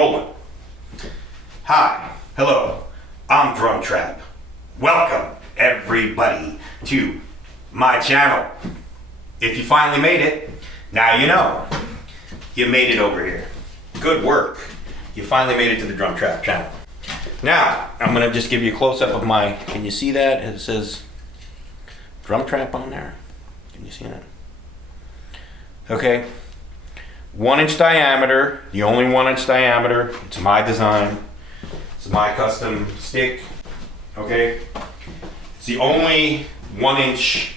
rolling. Hi, hello, I'm DRUMTRAP. Welcome, everybody, to my channel. If you finally made it, now you know. You made it over here. Good work. You finally made it to the DRUMTRAP channel. Now, I'm gonna just give you a close-up of my, can you see that? It says DRUMTRAP on there. Can you see that? Okay. 1-inch diameter, the only 1-inch diameter. It's my design. It's my custom stick. Okay. It's the only 1-inch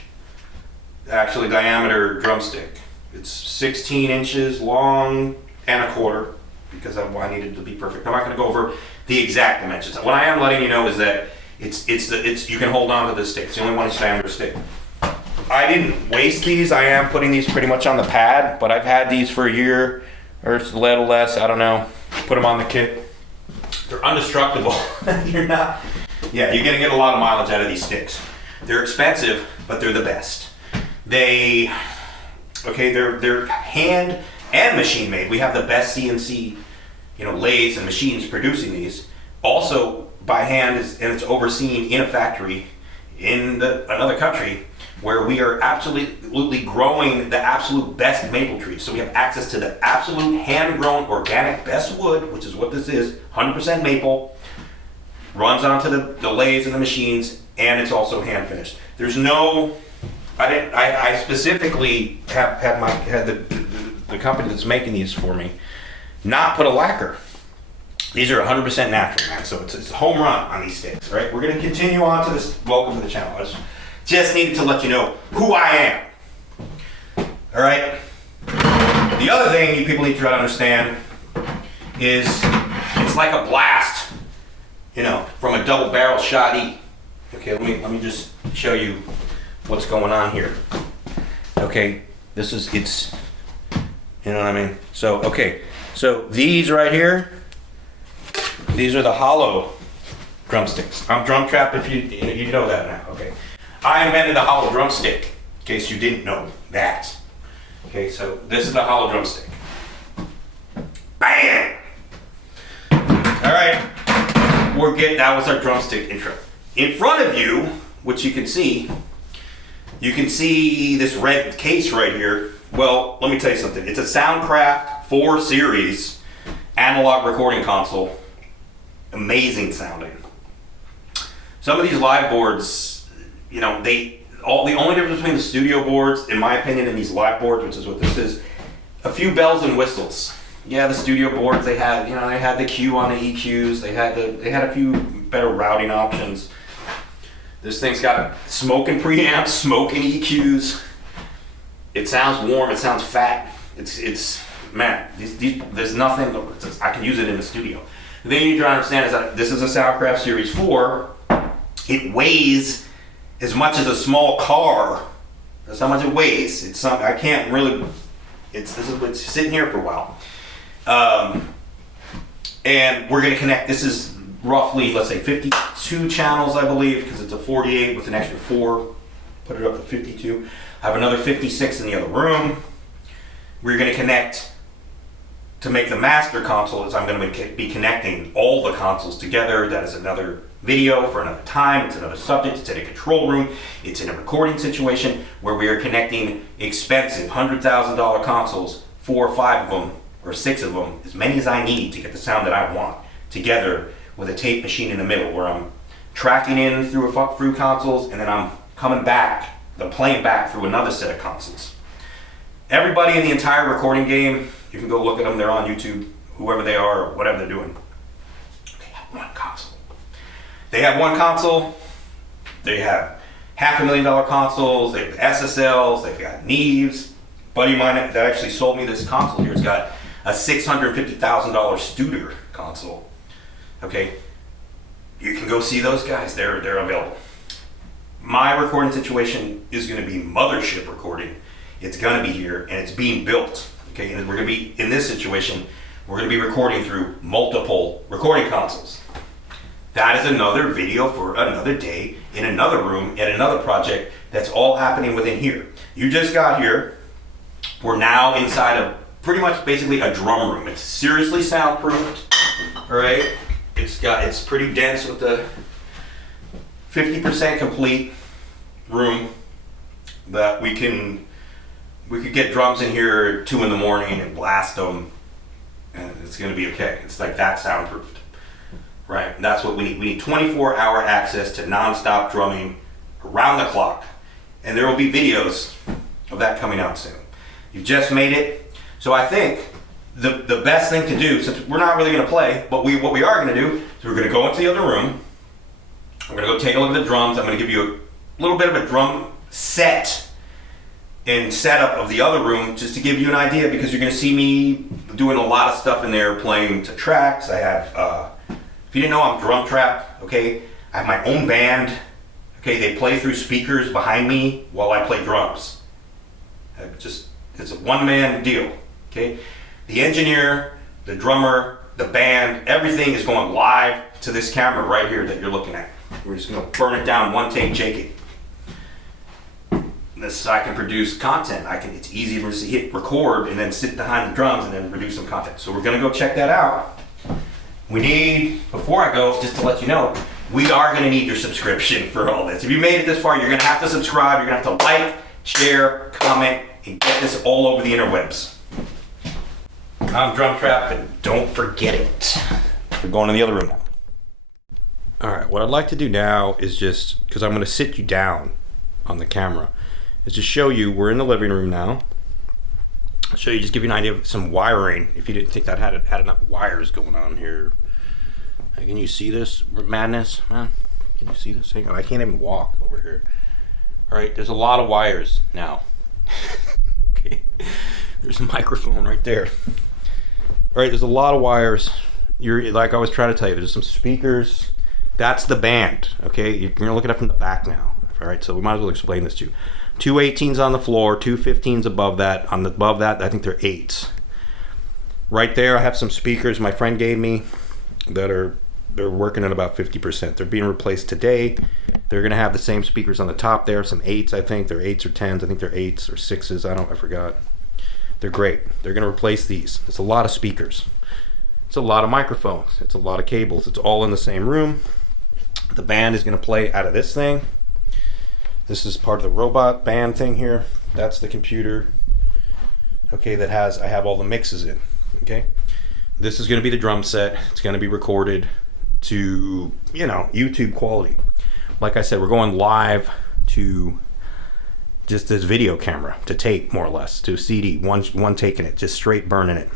actually diameter drumstick. It's 16 inches long and a quarter because I needed it to be perfect. I'm not going to go over the exact dimensions. What I am letting you know is that it's you can hold on to this stick. It's the only 1-inch diameter stick. I didn't waste these. I am putting these pretty much on the pad, but I've had these for a year or a little less. I don't know. Put them on the kit. They're indestructible. You're going to get a lot of mileage out of these sticks. They're expensive, but they're the best. They're hand and machine made. We have the best CNC, lathes and machines producing these. Also by hand, and it's overseen in a factory in another country where we are absolutely growing the absolute best maple trees. So we have access to the absolute hand-grown organic best wood, which is what this is, 100% maple, runs onto the lathes and the machines, and it's also hand finished. There's no, I specifically had the company that's making these for me not put a lacquer. These are 100% natural, man. So it's a home run on these sticks, right? We're gonna continue on to this. Welcome to the channel. I just needed to let you know who I am. All right. The other thing you people need to try to understand is it's like a blast, from a double barrel shotty. Okay, let me just show you what's going on here. Okay, it's you know what I mean? So, okay, so these right here, these are the hollow drumsticks. I'm DRUMTRAP if you know that now, okay. I invented the hollow drumstick, in case you didn't know that. Okay, so this is the hollow drumstick. Bam! Alright, that was our drumstick intro. In front of you, which you can see this red case right here. Well, let me tell you something. It's a Soundcraft 4 Series analog recording console. Amazing sounding. Some of these live boards, the only difference between the studio boards, in my opinion, and these live boards, which is what this is, a few bells and whistles. Yeah, the studio boards, they had the Q on the EQs, they had a few better routing options. This thing's got smoking preamps, smoking EQs. It sounds warm, it sounds fat. Man, there's nothing, I can use it in the studio. The thing you need to understand is that this is a Soundcraft Series 4. It weighs as much as a small car. That's how much it weighs. It's sitting here for a while. And we're gonna connect, this is roughly, let's say 52 channels, I believe, because it's a 48 with an extra 4, put it up to 52. I have another 56 in the other room. We're gonna connect, to make the master console, is I'm gonna be connecting all the consoles together. That is another video for another time. It's another subject. It's in a control room. It's in a recording situation where we are connecting expensive $100,000 consoles, 4 or 5 of them, or 6 of them, as many as I need to get the sound that I want, together with a tape machine in the middle, where I'm tracking in through consoles, and then I'm playing back through another set of consoles. Everybody in the entire recording game, you can go look at them. They're on YouTube, whoever they are, or whatever they're doing. They have one console. They have one console. They have $500,000 consoles. They have SSLs. They've got Neves. Buddy of mine that actually sold me this console here has got a $650,000 Studer console. Okay, you can go see those guys. They're available. My recording situation is going to be mothership recording. It's going to be here, and it's being built. Okay, and we're going to be in this situation. We're going to be recording through multiple recording consoles. That is another video for another day in another room at another project. That's all happening within here. You just got here. We're now inside of pretty much basically a drum room. It's seriously soundproofed, all right? It's pretty dense with the 50% complete room that we could get drums in here at 2 in the morning and blast them, and it's gonna be okay. It's like that soundproofed, right? And that's what we need. We need 24-hour access to non-stop drumming around the clock, and there will be videos of that coming out soon. You've just made it. So I think the best thing to do, since we're not really gonna play, but what we are gonna do is we're gonna go into the other room. We're gonna go take a look at the drums. I'm gonna give you a little bit of a drum set and setup of the other room just to give you an idea, because you're gonna see me doing a lot of stuff in there, playing to tracks. I have, if you didn't know, I'm DRUMTRAP, okay? I have my own band, okay? They play through speakers behind me while I play drums. It's a one-man deal, okay? The engineer, the drummer, the band, everything is going live to this camera right here that you're looking at. We're just gonna burn it down, one take, Jake it. This, I can produce content. It's easy to just hit record and then sit behind the drums and then produce some content. So we're gonna go check that out. We need, before I go, just to let you know, we are gonna need your subscription for all this. If you made it this far, you're gonna have to subscribe, you're gonna have to like, share, comment, and get this all over the interwebs. I'm DRUMTRAP, and don't forget it. We're going in the other room now. All right, what I'd like to do now is just, because I'm gonna sit you down on the camera, is just show you, we're in the living room now. I'll show you, just give you an idea of some wiring, if you didn't think that had enough wires going on here. Can you see this madness, man? Can you see this? Hang on, I can't even walk over here. All right, there's a lot of wires now. Okay, there's a microphone right there. All right, there's a lot of wires. You're, like I was trying to tell you, there's some speakers. That's the band, okay? You're gonna look at it from the back now. All right, so we might as well explain this to you. 2 18s on the floor, 2 15s above that. Above that, I think they're 8s. Right there, I have some speakers my friend gave me they're working at about 50%. They're being replaced today. They're gonna have the same speakers on the top there, some 8s, I think. They're 8s or 10s. I think they're 8s or 6s. I forgot. They're great. They're gonna replace these. It's a lot of speakers. It's a lot of microphones. It's a lot of cables. It's all in the same room. The band is gonna play out of this thing. This is part of the robot band thing here. That's the computer, okay, I have all the mixes in, okay? This is gonna be the drum set. It's gonna be recorded to, YouTube quality. Like I said, we're going live to just this video camera, to tape, more or less, to a CD, one taking it, just straight burning it.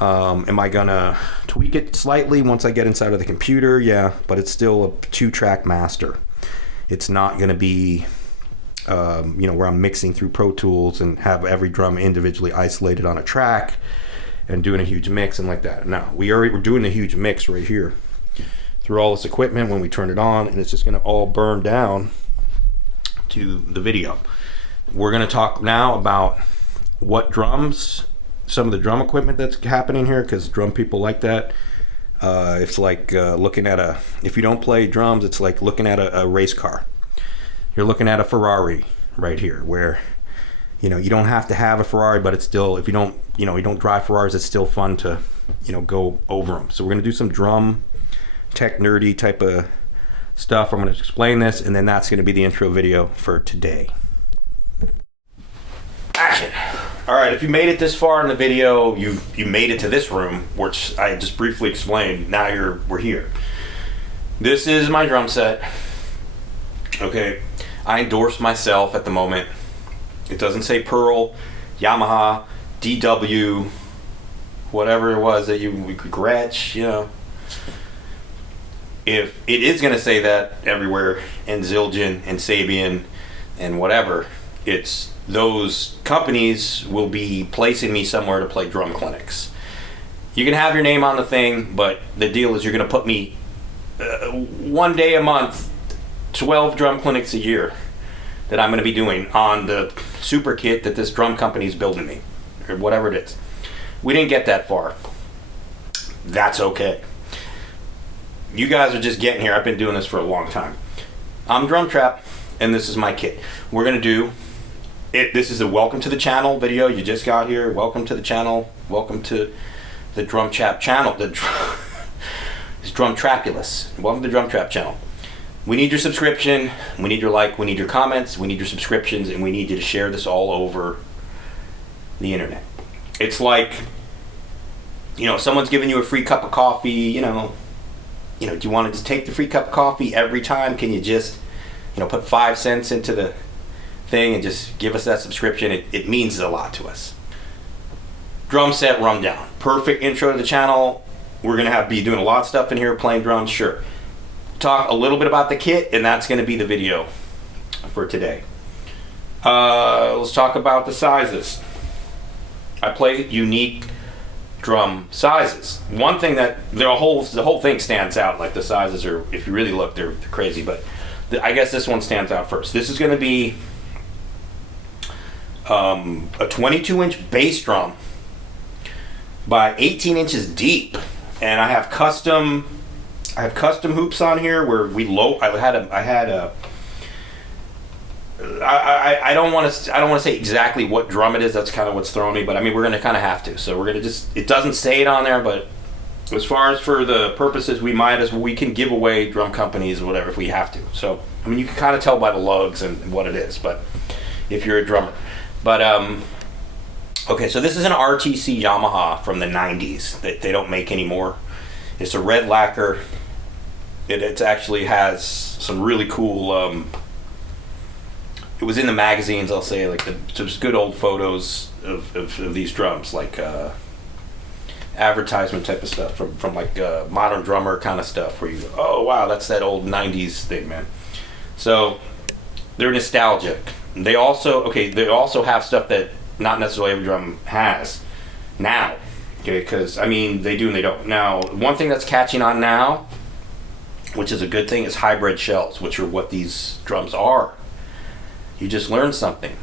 Am I gonna tweak it slightly once I get inside of the computer? Yeah, but it's still a 2-track master. It's not gonna be, where I'm mixing through Pro Tools and have every drum individually isolated on a track and doing a huge mix and like that. No, we're doing a huge mix right here through all this equipment when we turn it on, and it's just gonna all burn down to the video. We're gonna talk now about what drums, some of the drum equipment that's happening here, because drum people like that. It's like looking at if you don't play drums, it's like looking at a race car. You're looking at a Ferrari right here, where you don't have to have a Ferrari, but it's still, if you don't drive Ferraris, it's still fun to go over them. So we're gonna do some drum tech nerdy type of stuff. I'm gonna explain this, and then that's gonna be the intro video for today. Action. All right, if you made it this far in the video, you made it to this room, which I just briefly explained. Now we're here. This is my drum set. Okay, I endorse myself at the moment. It doesn't say Pearl, Yamaha, DW, whatever it was that we could Gretsch, If it is gonna say that everywhere, and Zildjian and Sabian and whatever, it's those companies will be placing me somewhere to play drum clinics. You can have your name on the thing, but the deal is you're gonna put me 1 day a month, 12 drum clinics a year that I'm gonna be doing on the super kit that this drum company is building me, or whatever it is. We didn't get that far. That's okay. You guys are just getting here. I've been doing this for a long time. I'm DRUMTRAP, and this is my kit. We're gonna do This is a welcome to the channel video. You just got here. Welcome to the channel. Welcome to the DRUMTRAP channel. It's DRUMTRAPulous. Welcome to the DRUMTRAP channel. We need your subscription. We need your like. We need your comments. We need your subscriptions, and we need you to share this all over the internet. It's like, someone's giving you a free cup of coffee. Do you want to just take the free cup of coffee every time? Can you just, put 5 cents into the thing and just give us that subscription? It means a lot to us. Drum set rundown. Perfect intro to the channel. We're going to be doing a lot of stuff in here, playing drums, sure. Talk a little bit about the kit, and that's going to be the video for today. Let's talk about the sizes. I play unique drum sizes. One thing that the whole thing stands out, like the sizes are, if you really look, they're crazy, but I guess this one stands out first. This is going to be a 22-inch bass drum by 18 inches deep, and I have custom hoops on here where I don't want to say exactly what drum it is. That's kind of what's throwing me, but I mean, we're going to kind of have to. So we're going to it doesn't say it on there, but as far as for the purposes, we can give away drum companies or whatever if we have to. So, I mean, you can kind of tell by the lugs and what it is, but if you're a drummer. But, okay, so this is an RTC Yamaha from the 90s that they don't make anymore. It's a red lacquer. It actually has some really cool, it was in the magazines, I'll say, like just good old photos of these drums, like advertisement type of stuff from like Modern Drummer kind of stuff, where you go, oh wow, that's that old 90s thing, man. So they're nostalgic. They also have stuff that not necessarily every drum has now, okay, because I mean they do and they don't. Now, one thing that's catching on now, which is a good thing, is hybrid shells, which are what these drums are. You just learned something.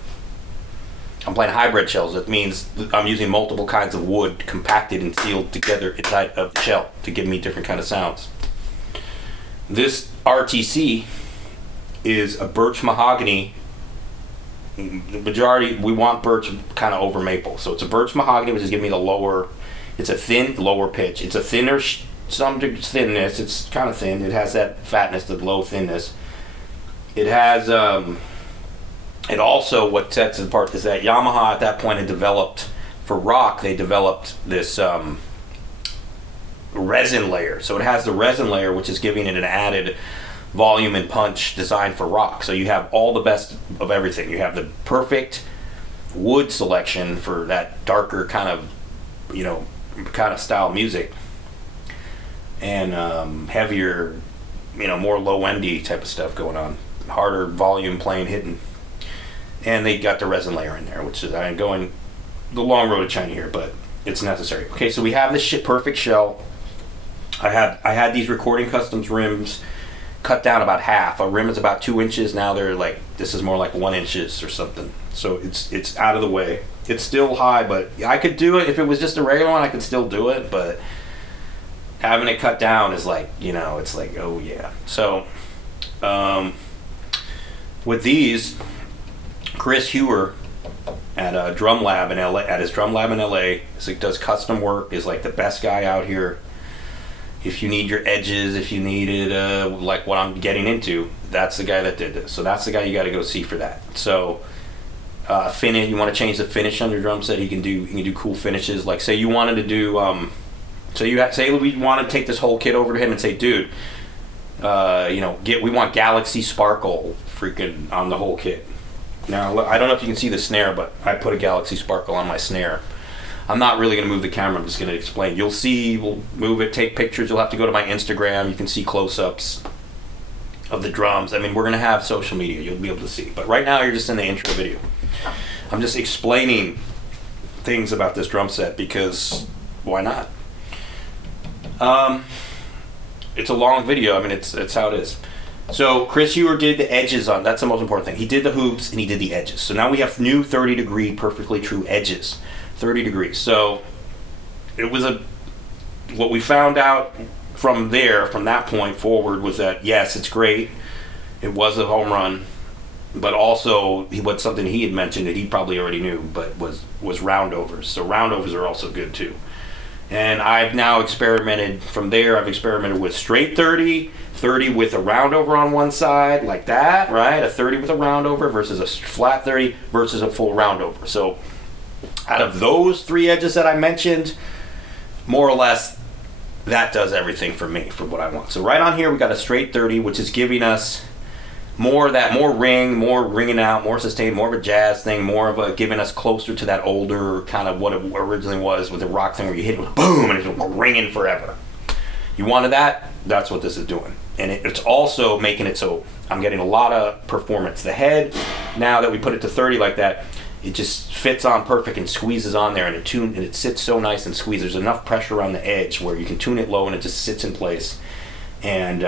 I'm playing hybrid shells. That means I'm using multiple kinds of wood compacted and sealed together inside of the shell to give me different kind of sounds. This RTC is a birch mahogany. The majority, we want birch kind of over maple. So it's a birch mahogany, which is giving me it's a thin, lower pitch. It's a thinner, some thinness. It's kind of thin. It has that fatness, the low thinness. It has, it also, what sets it apart is that Yamaha at that point had developed, for rock, they developed this resin layer. So it has the resin layer, which is giving it an added volume and punch designed for rock. So you have all the best of everything. You have the perfect wood selection for that darker kind of style music, and heavier, more low-endy type of stuff going on, harder volume playing, hitting. And they got the resin layer in there, which is, I'm going the long road to China here, but it's necessary. Okay, so we have this perfect shell. I had these Recording Customs rims cut down about half. A rim is about 2 inches. Now they're like, this is more like 1 inch or something. So it's out of the way. It's still high, but I could do it if it was just a regular one. I could still do it, but having it cut down is like, it's like, oh yeah. So with these, Chris Hewer at Drum Lab in LA, at his Drum Lab in LA, does custom work. Is like the best guy out here. If you need your edges, if you needed like what I'm getting into, that's the guy that did this. So that's the guy you got to go see for that. So finish, you want to change the finish on your drum set, he can do cool finishes. Like say you wanted to do say we want to take this whole kit over to him and say, dude, we want Galaxy Sparkle freaking on the whole kit. Now I don't know if you can see the snare, but I put a Galaxy Sparkle on my snare. I'm not really going to move the camera, I'm just going to explain. You'll see, we'll move it, take pictures. You'll have to go to my Instagram. You can see close-ups of the drums. I mean, we're going to have social media. You'll be able to see. But right now, you're just in the intro video. I'm just explaining things about this drum set because why not? It's a long video. I mean, it's how it is. So Chris Hewer did the edges on. That's the most important thing. He did the hoops and he did the edges. So now we have new 30-degree, perfectly true edges. 30 degrees. So it was what we found out from that point forward was that yes, it's great. It was a home run. but also something he had mentioned that he probably already knew, but was roundovers. So roundovers are also good too. And I've now experimented from there. I've experimented with straight 30 with a roundover on one side, like that, right? A 30 with a roundover versus a flat 30 versus a full roundover. So out of those 3 edges that I mentioned, more or less, that does everything for me, for what I want. So right on here, we got a straight 30, which is giving us more ring, more ringing out, more sustain, more of a jazz thing, more of a giving us closer to that older kind of what it originally was with the rock thing where you hit it with boom and it's ringing forever. You wanted that? That's what this is doing. And it's also making it so I'm getting a lot of performance. The head, now that we put it to 30 like that, it just fits on perfect and squeezes on there, and it sits so nice and squeezed. There's enough pressure around the edge where you can tune it low and it just sits in place. And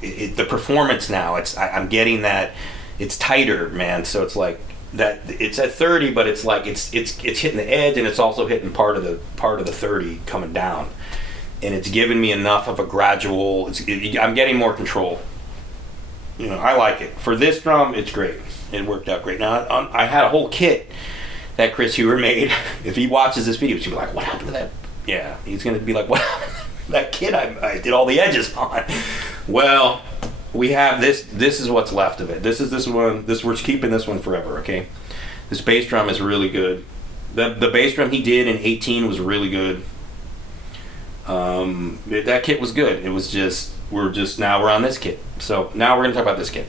the performance now, I'm getting that it's tighter, man. So it's like that it's at 30, but it's like it's hitting the edge, and it's also hitting part of the 30 coming down, and it's giving me enough of a gradual. I'm getting more control. You know, I like it. For this drum, it's great. It worked out great. Now I had a whole kit that Chris Hewer made. If he watches this video, he'll be like, "What happened to that?" Yeah, he's gonna be like, "What happened to that kit I did all the edges on?" Well, we have this. This is what's left of it. This one. We're keeping this one forever. Okay, this bass drum is really good. The bass drum he did in 18 was really good. That kit was good. It was just now we're on this kit. So now we're gonna talk about this kit.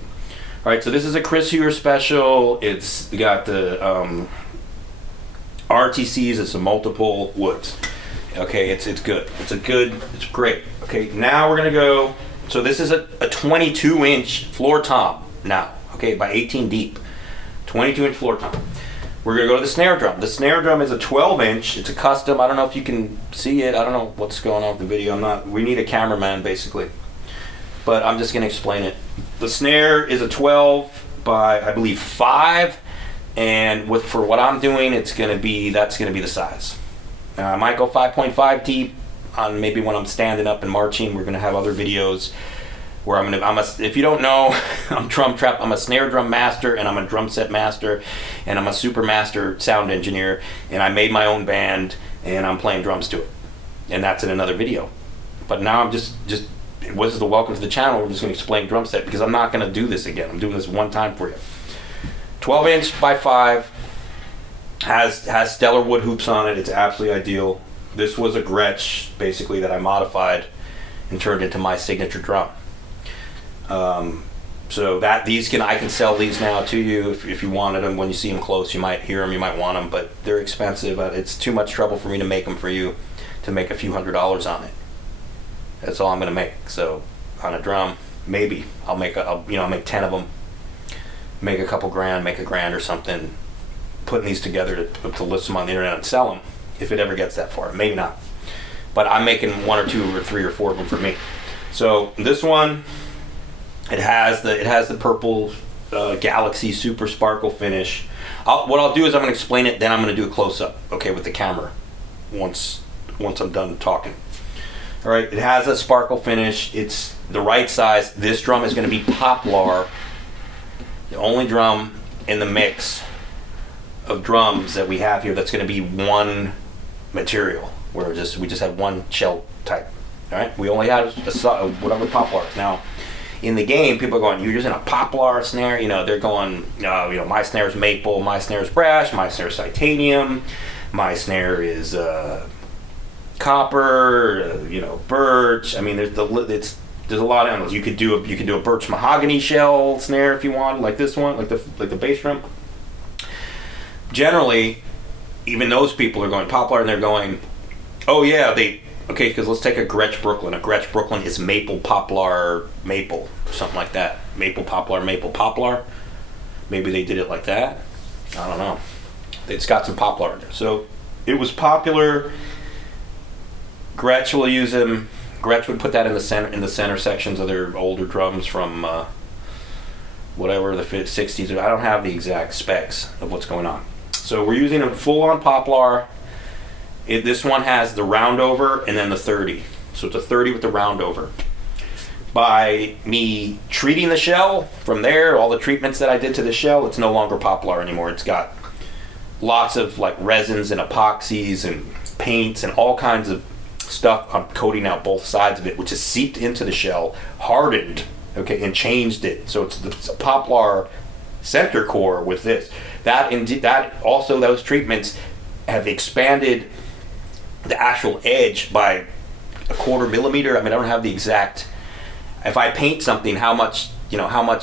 All right. So this is a Chris Hewer special. It's got the RTCs. It's a multiple woods. Okay. It's good. It's great. Okay. Now we're gonna go. So this is a 22-inch floor tom now, okay, by 18 deep. 22-inch floor tom. We're going to go to the snare drum. The snare drum is a 12-inch. It's a custom. I don't know if you can see it. I don't know what's going on with the video. We need a cameraman, basically. But I'm just going to explain it. The snare is a 12 by, I believe, 5. And for what I'm doing, that's going to be the size. I might go 5.5 deep. On maybe when I'm standing up and marching, we're gonna have other videos where if you don't know, I'm DRUMTRAP. I'm a snare drum master, and I'm a drum set master, and I'm a super master sound engineer, and I made my own band, and I'm playing drums to it, and that's in another video. But now I'm just this is the welcome to the channel. We're just gonna explain drum set because I'm not gonna do this again. I'm doing this one time for you. 12-inch by 5 has stellar wood hoops on it. It's absolutely ideal. This was a Gretsch, basically, that I modified and turned into my signature drum. So I can sell these now to you if you wanted them. When you see them close, you might hear them, you might want them, but they're expensive. It's too much trouble for me to make them for you to make a few $100s on it. That's all I'm going to make. So on a drum, maybe I'll make 10 of them, make a couple grand, make $1,000 or something, putting these together to list them on the internet and sell them. If it ever gets that far, maybe not. But I'm making 1 or 2 or 3 or 4 of them for me. So this one, it has the purple Galaxy Super Sparkle finish. What I'll do is I'm going to explain it, then I'm going to do a close-up, okay, with the camera once I'm done talking. All right, it has a sparkle finish. It's the right size. This drum is going to be Poplar, the only drum in the mix of drums that we have here that's going to be one material, where we just have one shell type. All right, we only have whatever Poplar. Now, in the game, people are going, "You're using a Poplar snare." You know, they're going, my snare's maple, my snare's brass, my snare's titanium, my snare is copper, birch. I mean, there's a lot of animals. You could do a birch mahogany shell snare if you want, like this one, like the bass drum. Generally, even those people are going Poplar, and they're going, oh yeah, because let's take a Gretsch Brooklyn. A Gretsch Brooklyn is maple, poplar, maple, or something like that. Maple, poplar. Maybe they did it like that. I don't know. It's got some poplar in there. So it was popular. Gretsch will use them. Gretsch would put that in the center sections of their older drums from whatever the 60s. I don't have the exact specs of what's going on. So we're using a full-on Poplar. This one has the roundover and then the 30. So it's a 30 with the roundover. by me treating the shell from there, all the treatments that I did to the shell, it's no longer poplar anymore. It's got lots of like resins and epoxies and paints and all kinds of stuff. I'm coating out both sides of it, which is seeped into the shell, hardened, okay, and changed it. So it's a poplar center core with this. That also, those treatments have expanded the actual edge by a 1/4 millimeter. I mean, I don't have the exact. If I paint something, how much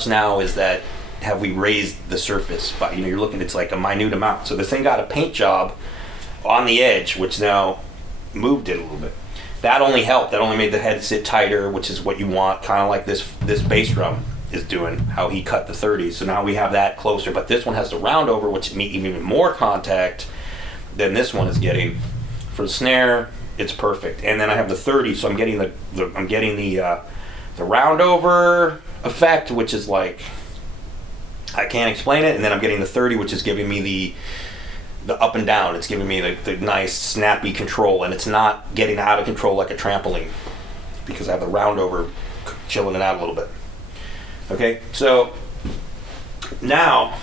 now is that? Have we raised the surface? But you're looking, it's like a minute amount. So this thing got a paint job on the edge, which now moved it a little bit. That only helped. That only made the head sit tighter, which is what you want, kind of like this bass drum is doing, how he cut the 30s. So now we have that closer. But this one has the round over, which means even more contact than this one is getting. For the snare, it's perfect. And then I have the 30, so I'm getting the round over effect, which is like, I can't explain it. And then I'm getting the 30, which is giving me the up and down. It's giving me the nice snappy control, and it's not getting out of control like a trampoline because I have the round over chilling it out a little bit. Okay, so now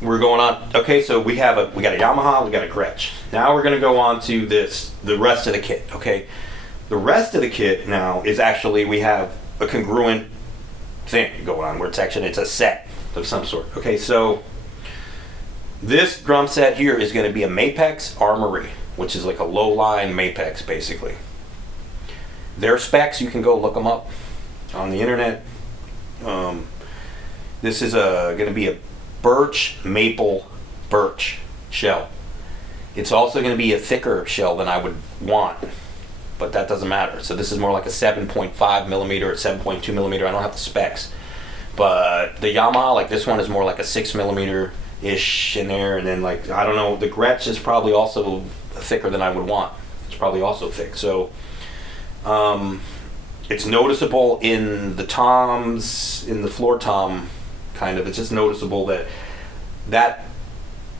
we're going on. Okay, so we got a Yamaha, we got a Gretsch. Now we're going to go on to the rest of the kit. Okay, the rest of the kit now is actually, we have a congruent thing going on where it's a set of some sort. Okay, so this drum set here is going to be a Mapex Armory, which is like a low line Mapex basically. Their specs, you can go look them up on the internet. This is going to be a maple birch shell. It's also going to be a thicker shell than I would want, but that doesn't matter. So this is more like a 7.5 millimeter or 7.2 millimeter. I don't have the specs, but the Yamaha, like this one, is more like a 6 millimeter ish in there. And then, like, I don't know, the Gretsch is probably also thicker than I would want. It's probably also thick. So it's noticeable in the toms, in the floor tom kind of. It's just noticeable that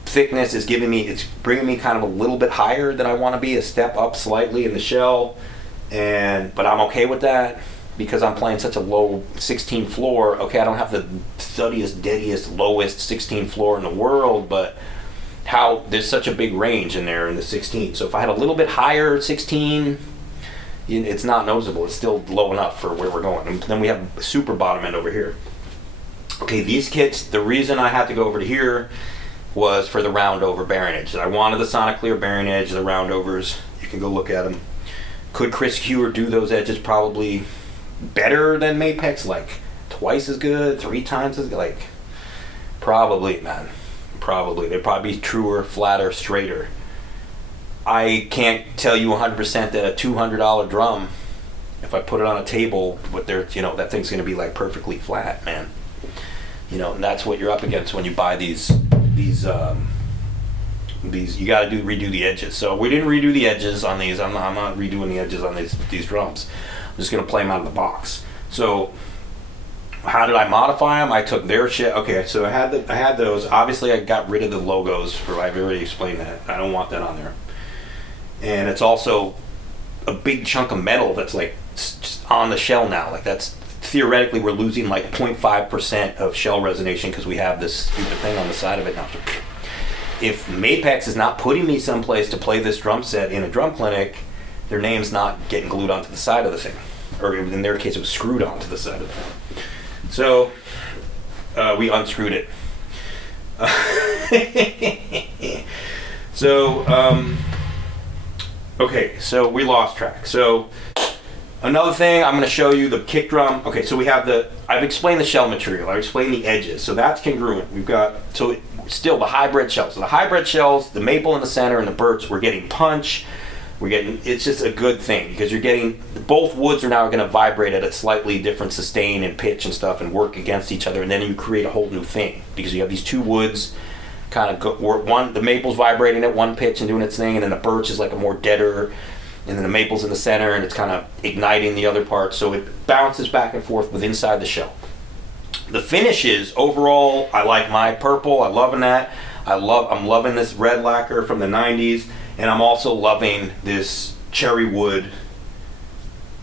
thickness is it's bringing me kind of a little bit higher than I want to be, a step up slightly in the shell, but I'm okay with that because I'm playing such a low 16 floor. Okay, I don't have the thuddiest, deadiest, lowest 16 floor in the world, but there's such a big range in there in the 16. So if I had a little bit higher 16, it's not noticeable. It's still low enough for where we're going. And then we have super bottom end over here. Okay, these kits, the reason I had to go over to here was for the round over bearing edge. I wanted the Sonic Clear bearing edge, the round overs. You can go look at them. Could Chris Hewer do those edges probably better than Mapex? Like twice as good, 3 times as good? Like, probably, man. Probably. They'd probably be truer, flatter, straighter. I can't tell you 100% that a $200 drum, if I put it on a table, that thing's going to be like perfectly flat, man. And that's what you're up against when you buy these. You got to redo the edges. So we didn't redo the edges on these. I'm not redoing the edges on these drums. I'm just going to play them out of the box. So how did I modify them? I took their shit. Okay, so I had those. Obviously, I got rid of the logos. I've already explained that. I don't want that on there. And it's also a big chunk of metal that's like just on the shell now. Like that's theoretically we're losing like 0.5% of shell resonation because we have this stupid thing on the side of it now. If Mapex is not putting me someplace to play this drum set in a drum clinic, their name's not getting glued onto the side of the thing. Or in their case, it was screwed onto the side of the thing. So we unscrewed it. Okay, so we lost track. So another thing, I'm going to show you the kick drum. Okay, so I've explained the shell material. I've explained the edges. So that's congruent. We've got, still the hybrid shells. So the hybrid shells, the maple in the center and the birch, we're getting punch. It's just a good thing because you're getting, both woods are now going to vibrate at a slightly different sustain and pitch and stuff and work against each other. And then you create a whole new thing because you have these two woods kind of the maple's vibrating at one pitch and doing its thing, and then the birch is like a more deader, and then the maple's in the center and it's kind of igniting the other part, so it bounces back and forth with inside the shell. The finishes overall, I like my purple. I'm loving that. I'm loving this red lacquer from the 90s, and I'm also loving this cherry wood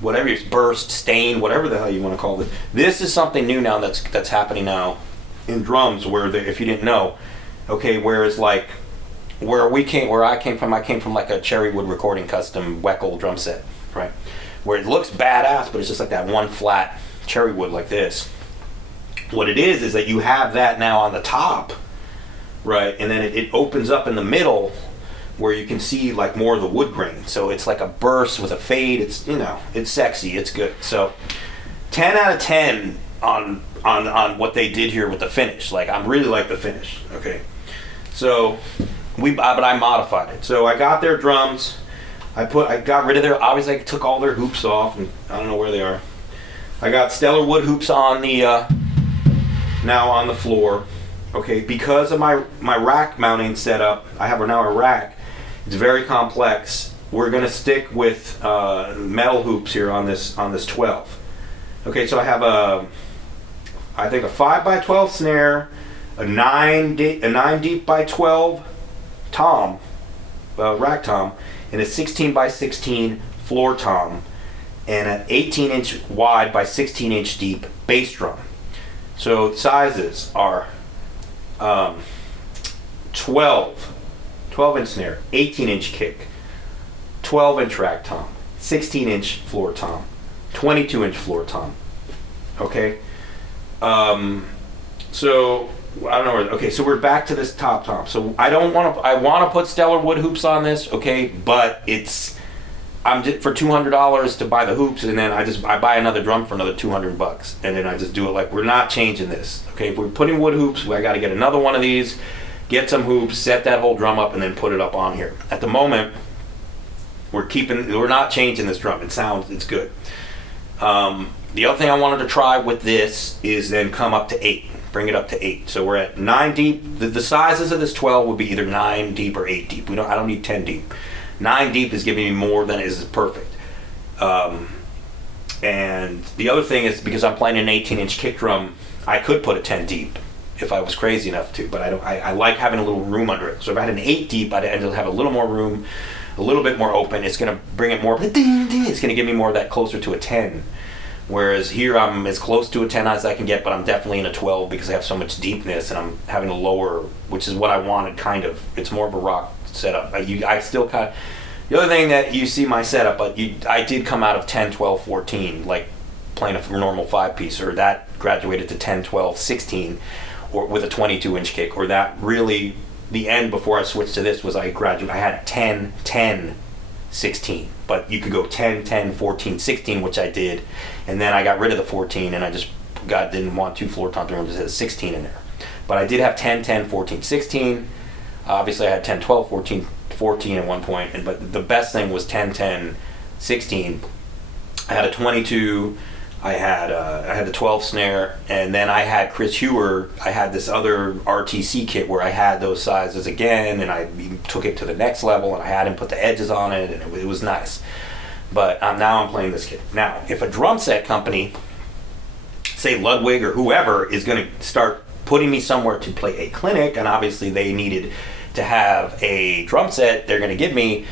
whatever it's burst, stain, whatever the hell you want to call it. This is something new now that's happening now in drums, where if you didn't know, okay, whereas like where I came from like a cherry wood recording custom Weckel drum set, right? Where it looks badass, but it's just like that one flat cherry wood like this. What it is that you have that now on the top, right? And then it opens up in the middle where you can see like more of the wood grain. So it's like a burst with a fade. It's, you know, it's sexy, it's good. So 10 out of 10 on what they did here with the finish. Like, I really like the finish, okay? So but I modified it. So I got their drums. I got rid of their, obviously I took all their hoops off, and I don't know where they are. I got Stellar wood hoops on the, now on the floor. Okay, because of my rack mounting setup, I have now a rack. It's very complex. We're gonna stick with metal hoops here on this 12. Okay, so I have I think a 5x12 snare, a 9 deep by 12 tom, rack tom, and a 16x16 floor tom, and an 18-inch wide by 16-inch deep bass drum. So sizes are 12-inch snare, 18-inch kick, 12-inch rack tom, 16-inch floor tom, 22-inch floor tom. Okay. So I don't know where. Okay, so we're back to this top tom. So I want to put Stellar wood hoops on this. Okay, but I'm just for $200 to buy the hoops, and then I buy another drum for another $200, and then I just do it like we're not changing this. Okay, if we're putting wood hoops, I got to get another one of these, get some hoops, set that whole drum up, and then put it up on here. At the moment, we're not changing this drum. It's good. The other thing I wanted to try with this is then come up to 8. Bring it up to 8. So we're at 9 deep. The sizes of this 12 would be either 9 deep or 8 deep. I don't need 10 deep. 9 deep is giving me more than is perfect. And the other thing is, because I'm playing an 18-inch kick drum, I could put a 10 deep if I was crazy enough to, but I like having a little room under it. So if I had an 8 deep, I'd end up have a little more room, a little bit more open. It's going to bring it more, it's going to give me more of that closer to a 10. Whereas here I'm as close to a 10 as I can get, but I'm definitely in a 12 because I have so much deepness, and I'm having a lower, which is what I wanted, kind of. It's more of a rock setup. I still kind of, the other thing that you see my setup, but I did come out of 10, 12, 14, like playing a normal 5-piece, or that graduated to 10, 12, 16, or with a 22-inch kick, or that really, the end before I switched to this was I had 10, 10, 16, but you could go 10, 10, 14, 16, which I did, and then I got rid of the 14, and I just didn't want 2 floor tom drums, just had 16 in there. But I did have 10, 10, 14, 16. Obviously I had 10, 12, 14 at one point, but the best thing was 10, 10, 16. I had a 22, I had the 12 snare, and then I had Chris Hewer. I had this other RTC kit where I had those sizes again, and I took it to the next level, and I had him put the edges on it, and it was nice. But now I'm playing this kit. Now, if a drum set company, say Ludwig or whoever, is going to start putting me somewhere to play a clinic, and obviously they needed to have a drum set they're going to give me,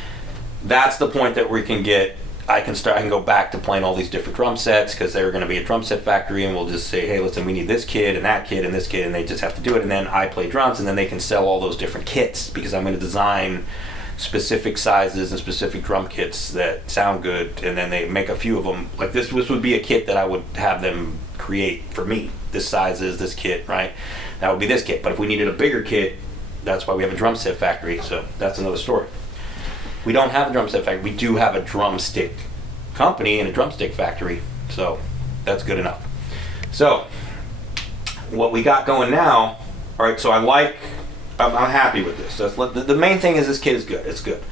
that's the point that we can get. I can go back to playing all these different drum sets, because they're going to be a drum set factory, and we'll just say, hey, listen, we need this kit and that kit and this kit, and they just have to do it, and then I play drums, and then they can sell all those different kits, because I'm going to design specific sizes and specific drum kits that sound good, and then they make a few of them. Like this would be a kit that I would have them create for me. This size is this kit, right? That would be this kit. But if we needed a bigger kit, that's why we have a drum set factory, so that's another story. We don't have a drum set factory. We do have a drumstick company and a drumstick factory, so that's good enough. So what we got going now, all right, so I'm happy with this. So the main thing is this kit is good. It's good.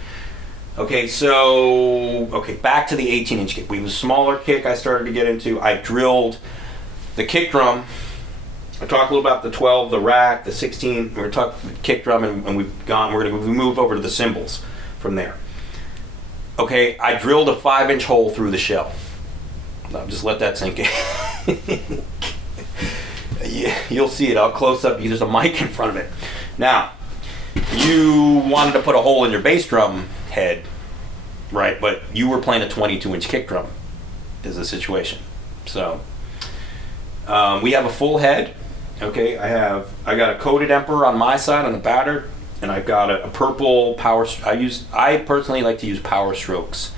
Okay, so back to the 18-inch kick. We have a smaller kick I started to get into. I drilled the kick drum. I talked a little about the 12, the rack, the 16. We're going to talk kick drum, and we move over to the cymbals from there. Okay, I drilled a 5-inch hole through the shell. Now, just let that sink in. You'll see it. I'll close up. There's a mic in front of it. Now, you wanted to put a hole in your bass drum head, right? But you were playing a 22-inch kick drum. is the situation. So we have a full head. Okay, I got a coated Emperor on my side on the batter, and I've got a purple power. I personally like to use Power Strokes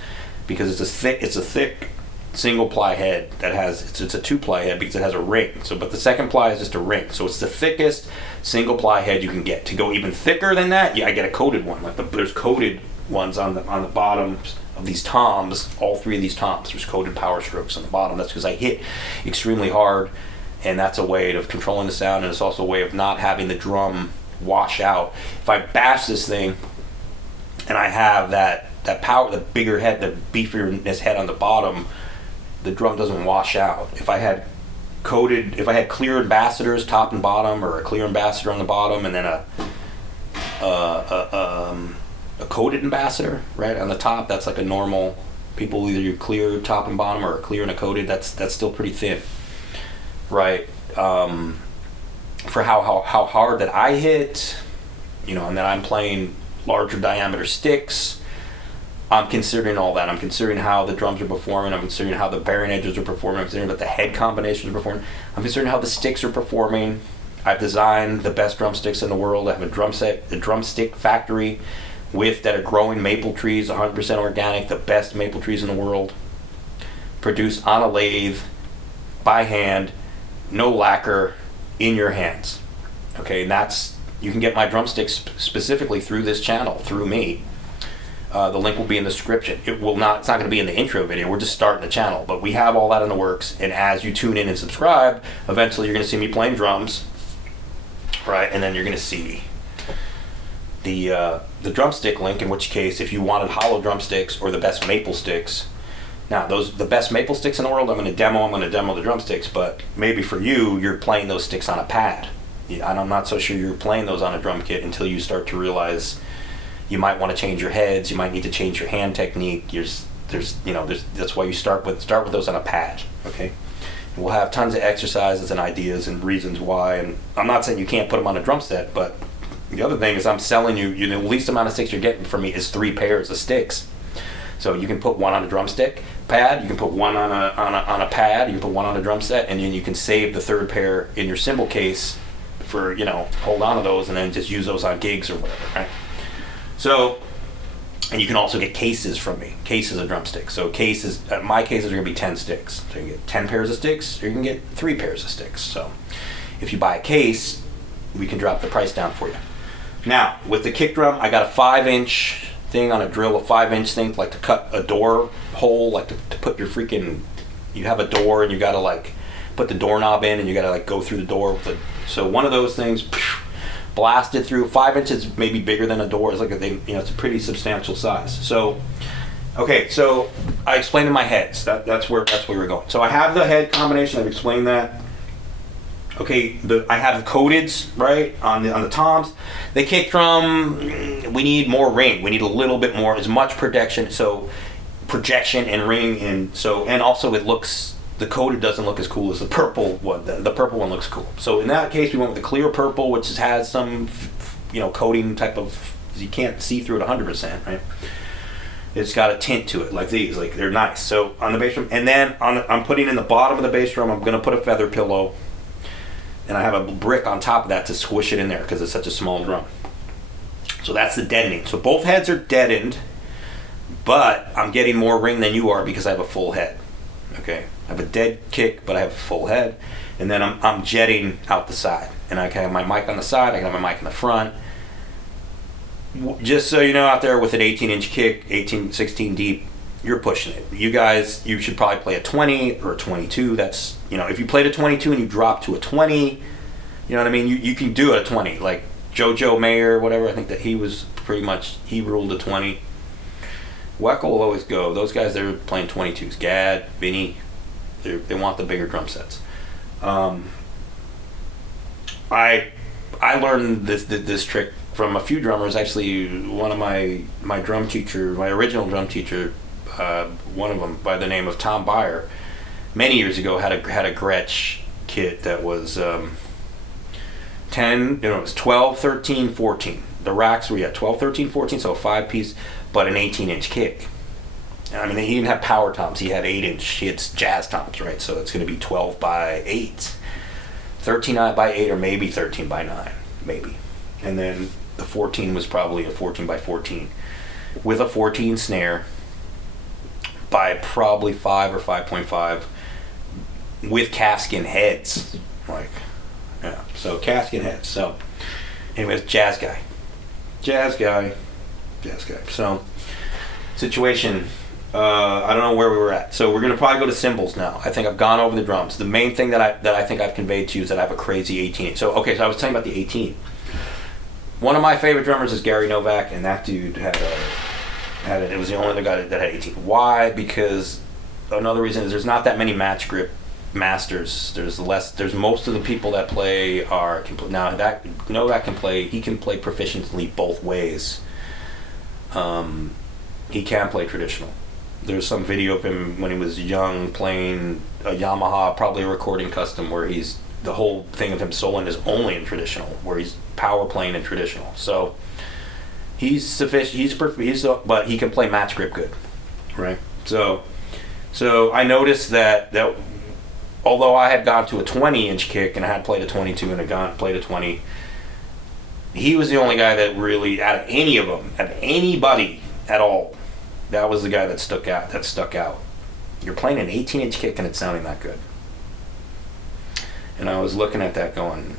because it's a thick single ply head that has it's a 2-ply head because it has a ring. So, but the second ply is just a ring. So it's the thickest single ply head you can get. To go even thicker than that, I get a coated one. Like there's coated ones on the bottoms of these toms. All 3 of these toms, there's coated Power Strokes on the bottom. That's because I hit extremely hard, and that's a way of controlling the sound, and it's also a way of not having the drum wash out. If I bash this thing and I have that power, the bigger head, the beefierness head on the bottom, the drum doesn't wash out. If I had clear ambassadors top and bottom, or a clear ambassador on the bottom, and then a coated ambassador right on the top, that's like a normal. People either do clear top and bottom or a clear and a coated. That's still pretty thin, right? For how hard that I hit, and then I'm playing larger diameter sticks. I'm considering all that. I'm considering how the drums are performing. I'm considering how the bearing edges are performing. I'm considering that the head combinations are performing. I'm considering how the sticks are performing. I've designed the best drumsticks in the world. I have a drumstick factory that are growing maple trees, 100% organic, the best maple trees in the world, produced on a lathe, by hand, no lacquer, in your hands. Okay, and you can get my drumsticks specifically through this channel, through me. The link will be in the description. It's not going to be in the intro video. We're just starting the channel, but we have all that in the works. And as you tune in and subscribe, eventually you're going to see me playing drums, right? And then you're going to see the drumstick link. In which case, if you wanted hollow drumsticks or the best maple sticks, now the best maple sticks in the world, I'm going to demo the drumsticks. But maybe for you're playing those sticks on a pad. And I'm not so sure you're playing those on a drum kit until you start to realize you might want to change your heads. You might need to change your hand technique. That's why you start with those on a pad. Okay, we'll have tons of exercises and ideas and reasons why. And I'm not saying you can't put them on a drum set, but the other thing is I'm selling you the least amount of sticks you're getting from me is 3 pairs of sticks. So you can put one on a drumstick pad. You can put one on a pad. You can put one on a drum set, and then you can save the 3rd pair in your cymbal case for hold on to those and then just use those on gigs or whatever. Right. So, and you can also get cases from me, cases of drumsticks. So my cases are going to be 10 sticks. So you can get 10 pairs of sticks, or you can get 3 pairs of sticks. So if you buy a case, we can drop the price down for you. Now, with the kick drum, I got a 5-inch thing on a drill, a 5-inch thing, like to cut a door hole, like to put your you have a door and you got to put the doorknob in and you got to go through the door so one of those things, blasted through. 5 inches, maybe bigger than a door. It's like a thing, it's a pretty substantial size. So, okay, so I explained in my heads. That's where we're going. So I have the head combination. I've explained that. Okay, I have the coateds right on the toms. The kick drum, we need more ring. We need a little bit more, as much projection. So projection and ring, and also the coated doesn't look as cool as the purple one. The purple one looks cool. So in that case, we went with the clear purple, which has some, coating type of. You can't see through it 100%, right? It's got a tint to it, like these, they're nice. So on the bass drum, and then I'm putting in the bottom of the bass drum. I'm going to put a feather pillow, and I have a brick on top of that to squish it in there because it's such a small drum. So that's the deadening. So both heads are deadened, but I'm getting more ring than you are because I have a full head. Okay. I have a dead kick, but I have a full head, and then I'm jetting out the side, and I can have my mic on the side, I can have my mic in the front. Just so you know, out there with an 18-inch kick, 16 deep, you're pushing it. You guys, you should probably play a 20 or a 22. That's, if you played a 22 and you drop to a 20, you know what I mean? You can do it a 20, like JoJo Mayer, whatever. I think that he ruled a 20. Wacko will always go. Those guys, they're playing 22s. Gad, Vinny. They want the bigger drum sets. I learned this trick from a few drummers. Actually, one of my original drum teacher, one of them by the name of Tom Byer, many years ago had a Gretsch kit that was 10. It was 12, 13, 14. The racks were 12, 13, 14, so a 5-piece, but an 18-inch kick. I mean, he didn't have power toms. He had 8-inch. He had jazz toms, right? So it's going to be 12 by 8, 13 by 8, or maybe 13 by 9, maybe. And then the 14 was probably a 14 by 14 with a 14 snare by probably 5 or 5.5 with calfskin heads. Like, yeah. So calfskin heads. So, anyways, jazz guy. So, situation. I don't know where we were at. So we're gonna probably go to cymbals now. I think I've gone over the drums. The main thing that I think I've conveyed to you is that I have a crazy 18. So okay, so I was telling about the 18. One of my favorite drummers is Gary Novak, and that dude had it. It was the only other guy that had 18. Why? Because another reason is there's not that many match grip masters. There's less. There's most of the people that play are now that Novak can play. He can play proficiently both ways. He can play traditional. There's some video of him when he was young playing a Yamaha, probably a recording custom, where he's the whole thing of him soloing is only in traditional, where he's power playing in traditional. So he's sufficient. He's perfect. But he can play match grip good, right? So I noticed that although I had gone to a 20-inch kick and I had played a 22 and had played a 20, he was the only guy that really, out of any of them, out of anybody at all, that was the guy that stuck out. You're playing an 18-inch kick and it's sounding that good. And I was looking at that going,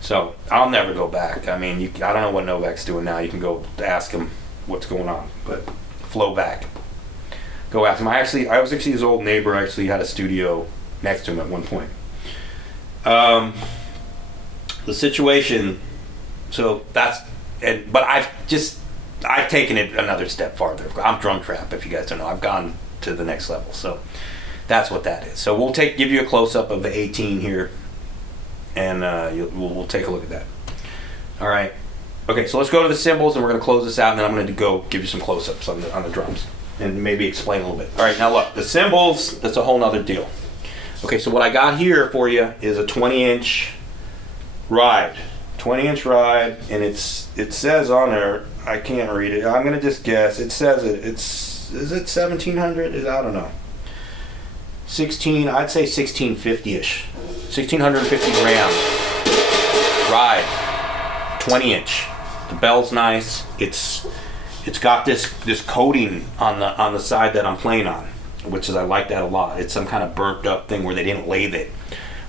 So I'll never go back. I mean, I don't know what Novak's doing now. You can go ask him what's going on. But flow back. Go ask him. I was actually his old neighbor. Actually had a studio next to him at one point. The situation. So but I've taken it another step farther. I'm DRUMTRAP, if you guys don't know. I've gone to the next level. So that's what that is. So we'll give you a close-up of the 18 here, and we'll take a look at that. All right. Okay, so let's go to the cymbals, and we're going to close this out, and then I'm going to go give you some close-ups on the drums, and maybe explain a little bit. All right, now look, the cymbals, that's a whole nother deal. Okay, so what I got here for you is a 20-inch ride. 20-inch ride, and it says on there, I can't read it. I'm gonna just guess. It says is it 1700? I don't know. 16. I'd say 1650-ish. 1650 gram ride. 20-inch. The bell's nice. It's got this coating on the side that I'm playing on, which is I like that a lot. It's some kind of burnt up thing where they didn't lathe it,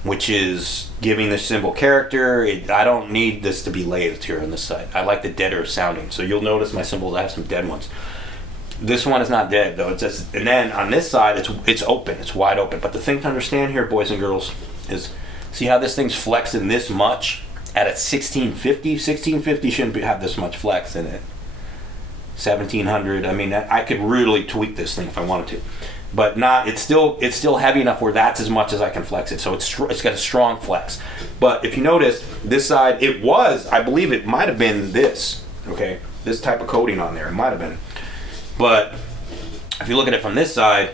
which is giving the cymbal character. I don't need this to be lathed here on this side. I like the deader sounding. So you'll notice my cymbals, I have some dead ones. This one is not dead though. It's just, and then on this side, it's open. It's wide open. But the thing to understand here, boys and girls, is see how this thing's flexing this much at a 1650? 1650 shouldn't have this much flex in it. 1700. I mean, I could really tweak this thing if I wanted to. But not. It's still heavy enough where that's as much as I can flex it. So it's got a strong flex. But if you notice, this side, I believe it might have been this. Okay, this type of coating on there. It might have been. But if you look at it from this side,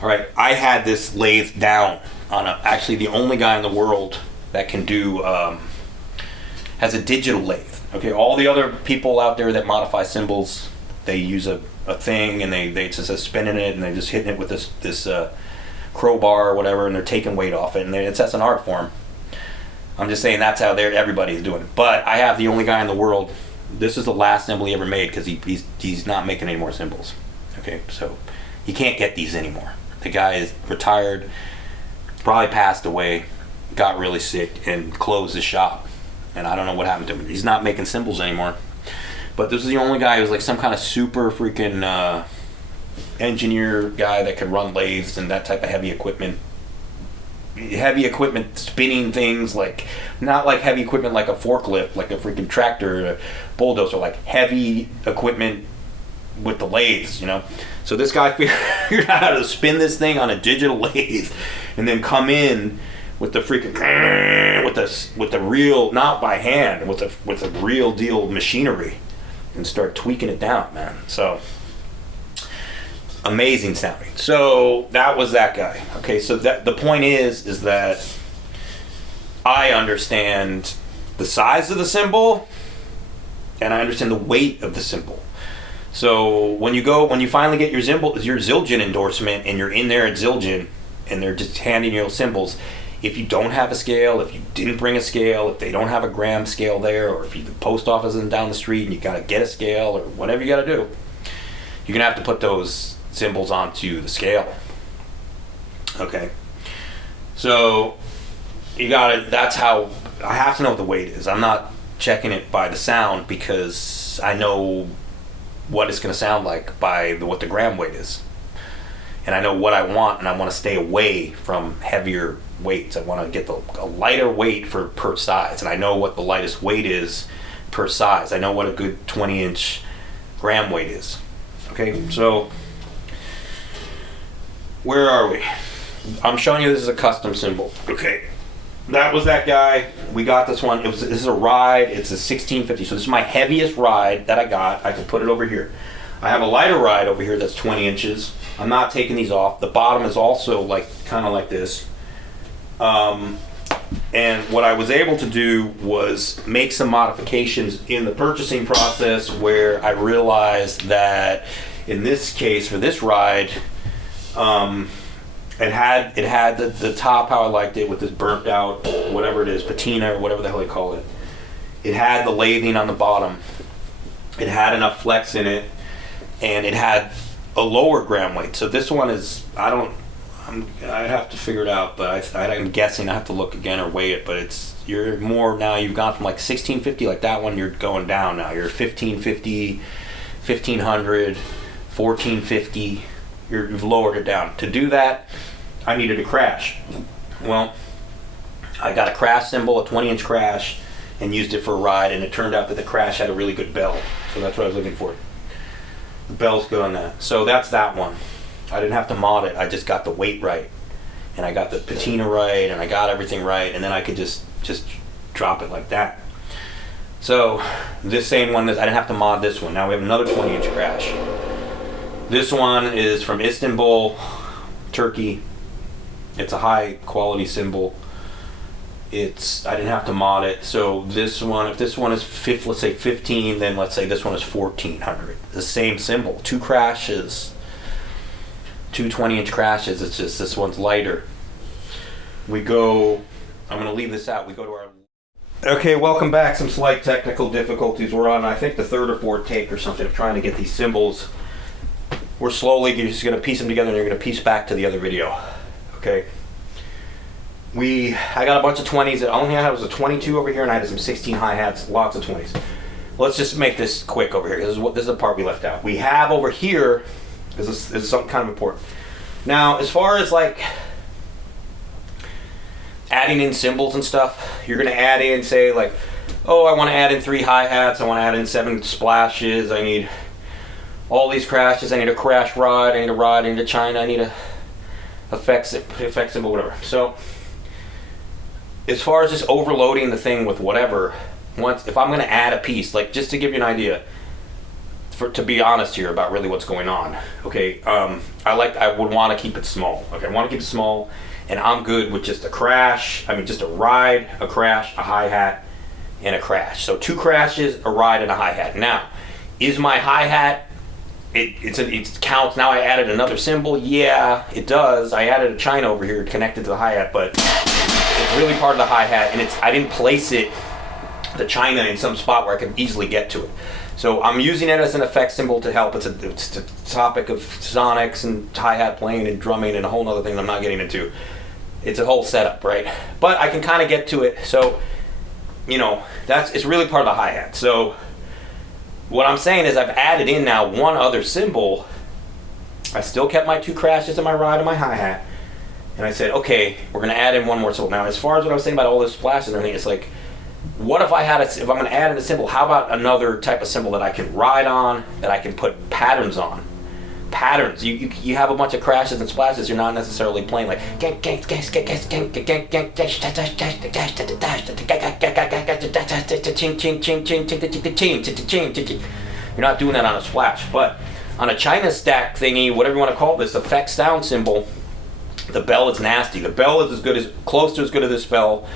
all right, I had this lathed down on actually the only guy in the world that can do has a digital lathe. Okay, all the other people out there that modify cymbals, they use a thing and they just spinning it and they're just hitting it with this crowbar or whatever, and they're taking weight off it, and that's an art form. I'm just saying that's how everybody's doing it. But I have the only guy in the world. This is the last cymbal he ever made because he's not making any more cymbals. Okay, so he can't get these anymore. The guy is retired, probably passed away, got really sick, and closed his shop. And I don't know what happened to him. He's not making cymbals anymore. But this is the only guy who's like some kind of super freaking engineer guy that could run lathes and that type of heavy equipment spinning things, like not like heavy equipment like a forklift, like a freaking tractor, a bulldozer, like heavy equipment with the lathes, you know. So this guy figured out how to spin this thing on a digital lathe and then come in with the freaking with the real, not by hand, with the real deal machinery, and start tweaking it down, man. So amazing sounding. So that was that guy. Okay, so the point is that I understand the size of the cymbal and I understand the weight of the cymbal. So when you finally get your Zildjian endorsement and you're in there at Zildjian and they're just handing you cymbals, if you don't have a scale, if you didn't bring a scale, if they don't have a gram scale there, or if the post office isn't down the street and you got to get a scale or whatever you got to do, you're going to have to put those cymbals onto the scale. Okay. So that's how I have to know what the weight is. I'm not checking it by the sound because I know what it's going to sound like by what the gram weight is. And I know what I want, and I want to stay away from heavier weights. I want to get a lighter weight per size, and I know what the lightest weight is per size. I know what a good 20-inch gram weight is. Okay, so where are we? I'm showing you this is a custom cymbal. Okay, that was that guy. We got this one. This is a ride. It's a 1650. So this is my heaviest ride that I got. I can put it over here. I have a lighter ride over here that's 20 inches. I'm not taking these off. The bottom is also kind of like this. And what I was able to do was make some modifications in the purchasing process where I realized that in this case, for this ride, it had the top how I liked it with this burnt out, whatever it is, patina or whatever the hell they call it. It had the lathing on the bottom. It had enough flex in it, and it had a lower gram weight. So this one is, I'd have to figure it out, but I'm guessing I have to look again or weigh it, but you're more now, you've gone from like 1650, like that one, you're going down now. You're 1550, 1500, 1450, you've lowered it down. To do that, I needed a crash. Well, I got a crash cymbal, a 20-inch crash, and used it for a ride, and it turned out that the crash had a really good bell. So that's what I was looking for. The bell's good on that. So that's that one. I didn't have to mod it. I just got the weight right, and I got the patina right, and I got everything right, and then I could just drop it like that. So this same one, I didn't have to mod this one. Now we have another 20-inch crash. This one is from Istanbul, Turkey. It's a high quality cymbal. I didn't have to mod it. So this one, if this one is let's say 15, then let's say this one is 1400. The same cymbal, two crashes, two 20-inch crashes. It's just this one's lighter. I'm going to leave this out. We go to our. Okay, welcome back. Some slight technical difficulties. We're on, I think, the third or fourth take or something of trying to get these cymbals. We're slowly just going to piece them together, and you're going to piece back to the other video. Okay. I got a bunch of 20s. The only thing I had was a 22 over here, and I had some 16 hi-hats, lots of 20s. Let's just make this quick over here. This is the part we left out. We have over here, this is something kind of important. Now, as far as like adding in cymbals and stuff, you're going to add in, say, like, oh, I want to add in 3 hi-hats, I want to add in 7 splashes, I need all these crashes, I need a crash ride, I need a ride into China, I need a effect cymbal, whatever. So, as far as just overloading the thing with whatever, if I'm going to add a piece, like just to give you an idea, to be honest here about really what's going on, okay, I would want to keep it small. Okay, I want to keep it small, and I'm good with just a crash, just a ride, a crash, a hi-hat, and a crash. So 2 crashes, a ride, and a hi-hat. Now, is my hi-hat, it counts, now I added another cymbal? Yeah, it does. I added a China over here connected to the hi-hat, but it's really part of the hi-hat, and I didn't place the China in some spot where I could easily get to it. So I'm using it as an effect cymbal to help. It's a topic of sonics and hi-hat playing and drumming and a whole other thing I'm not getting into. It's a whole setup, right? But I can kind of get to it. So, it's really part of the hi-hat. So what I'm saying is I've added in now one other cymbal. I still kept my 2 crashes and my ride and my hi-hat. And I said, okay, we're going to add in one more cymbal. Now, as far as what I was saying about all this splashes and everything, it's like, what if I'm going to add in a cymbal, how about another type of cymbal that I can ride on, that I can put patterns on? Patterns. You have a bunch of crashes and splashes, you're not necessarily playing like, you're not doing that on a splash. But on a China stack thingy, whatever you want to call this, effects sound cymbal, the bell is nasty. The bell is close to as good as this bell.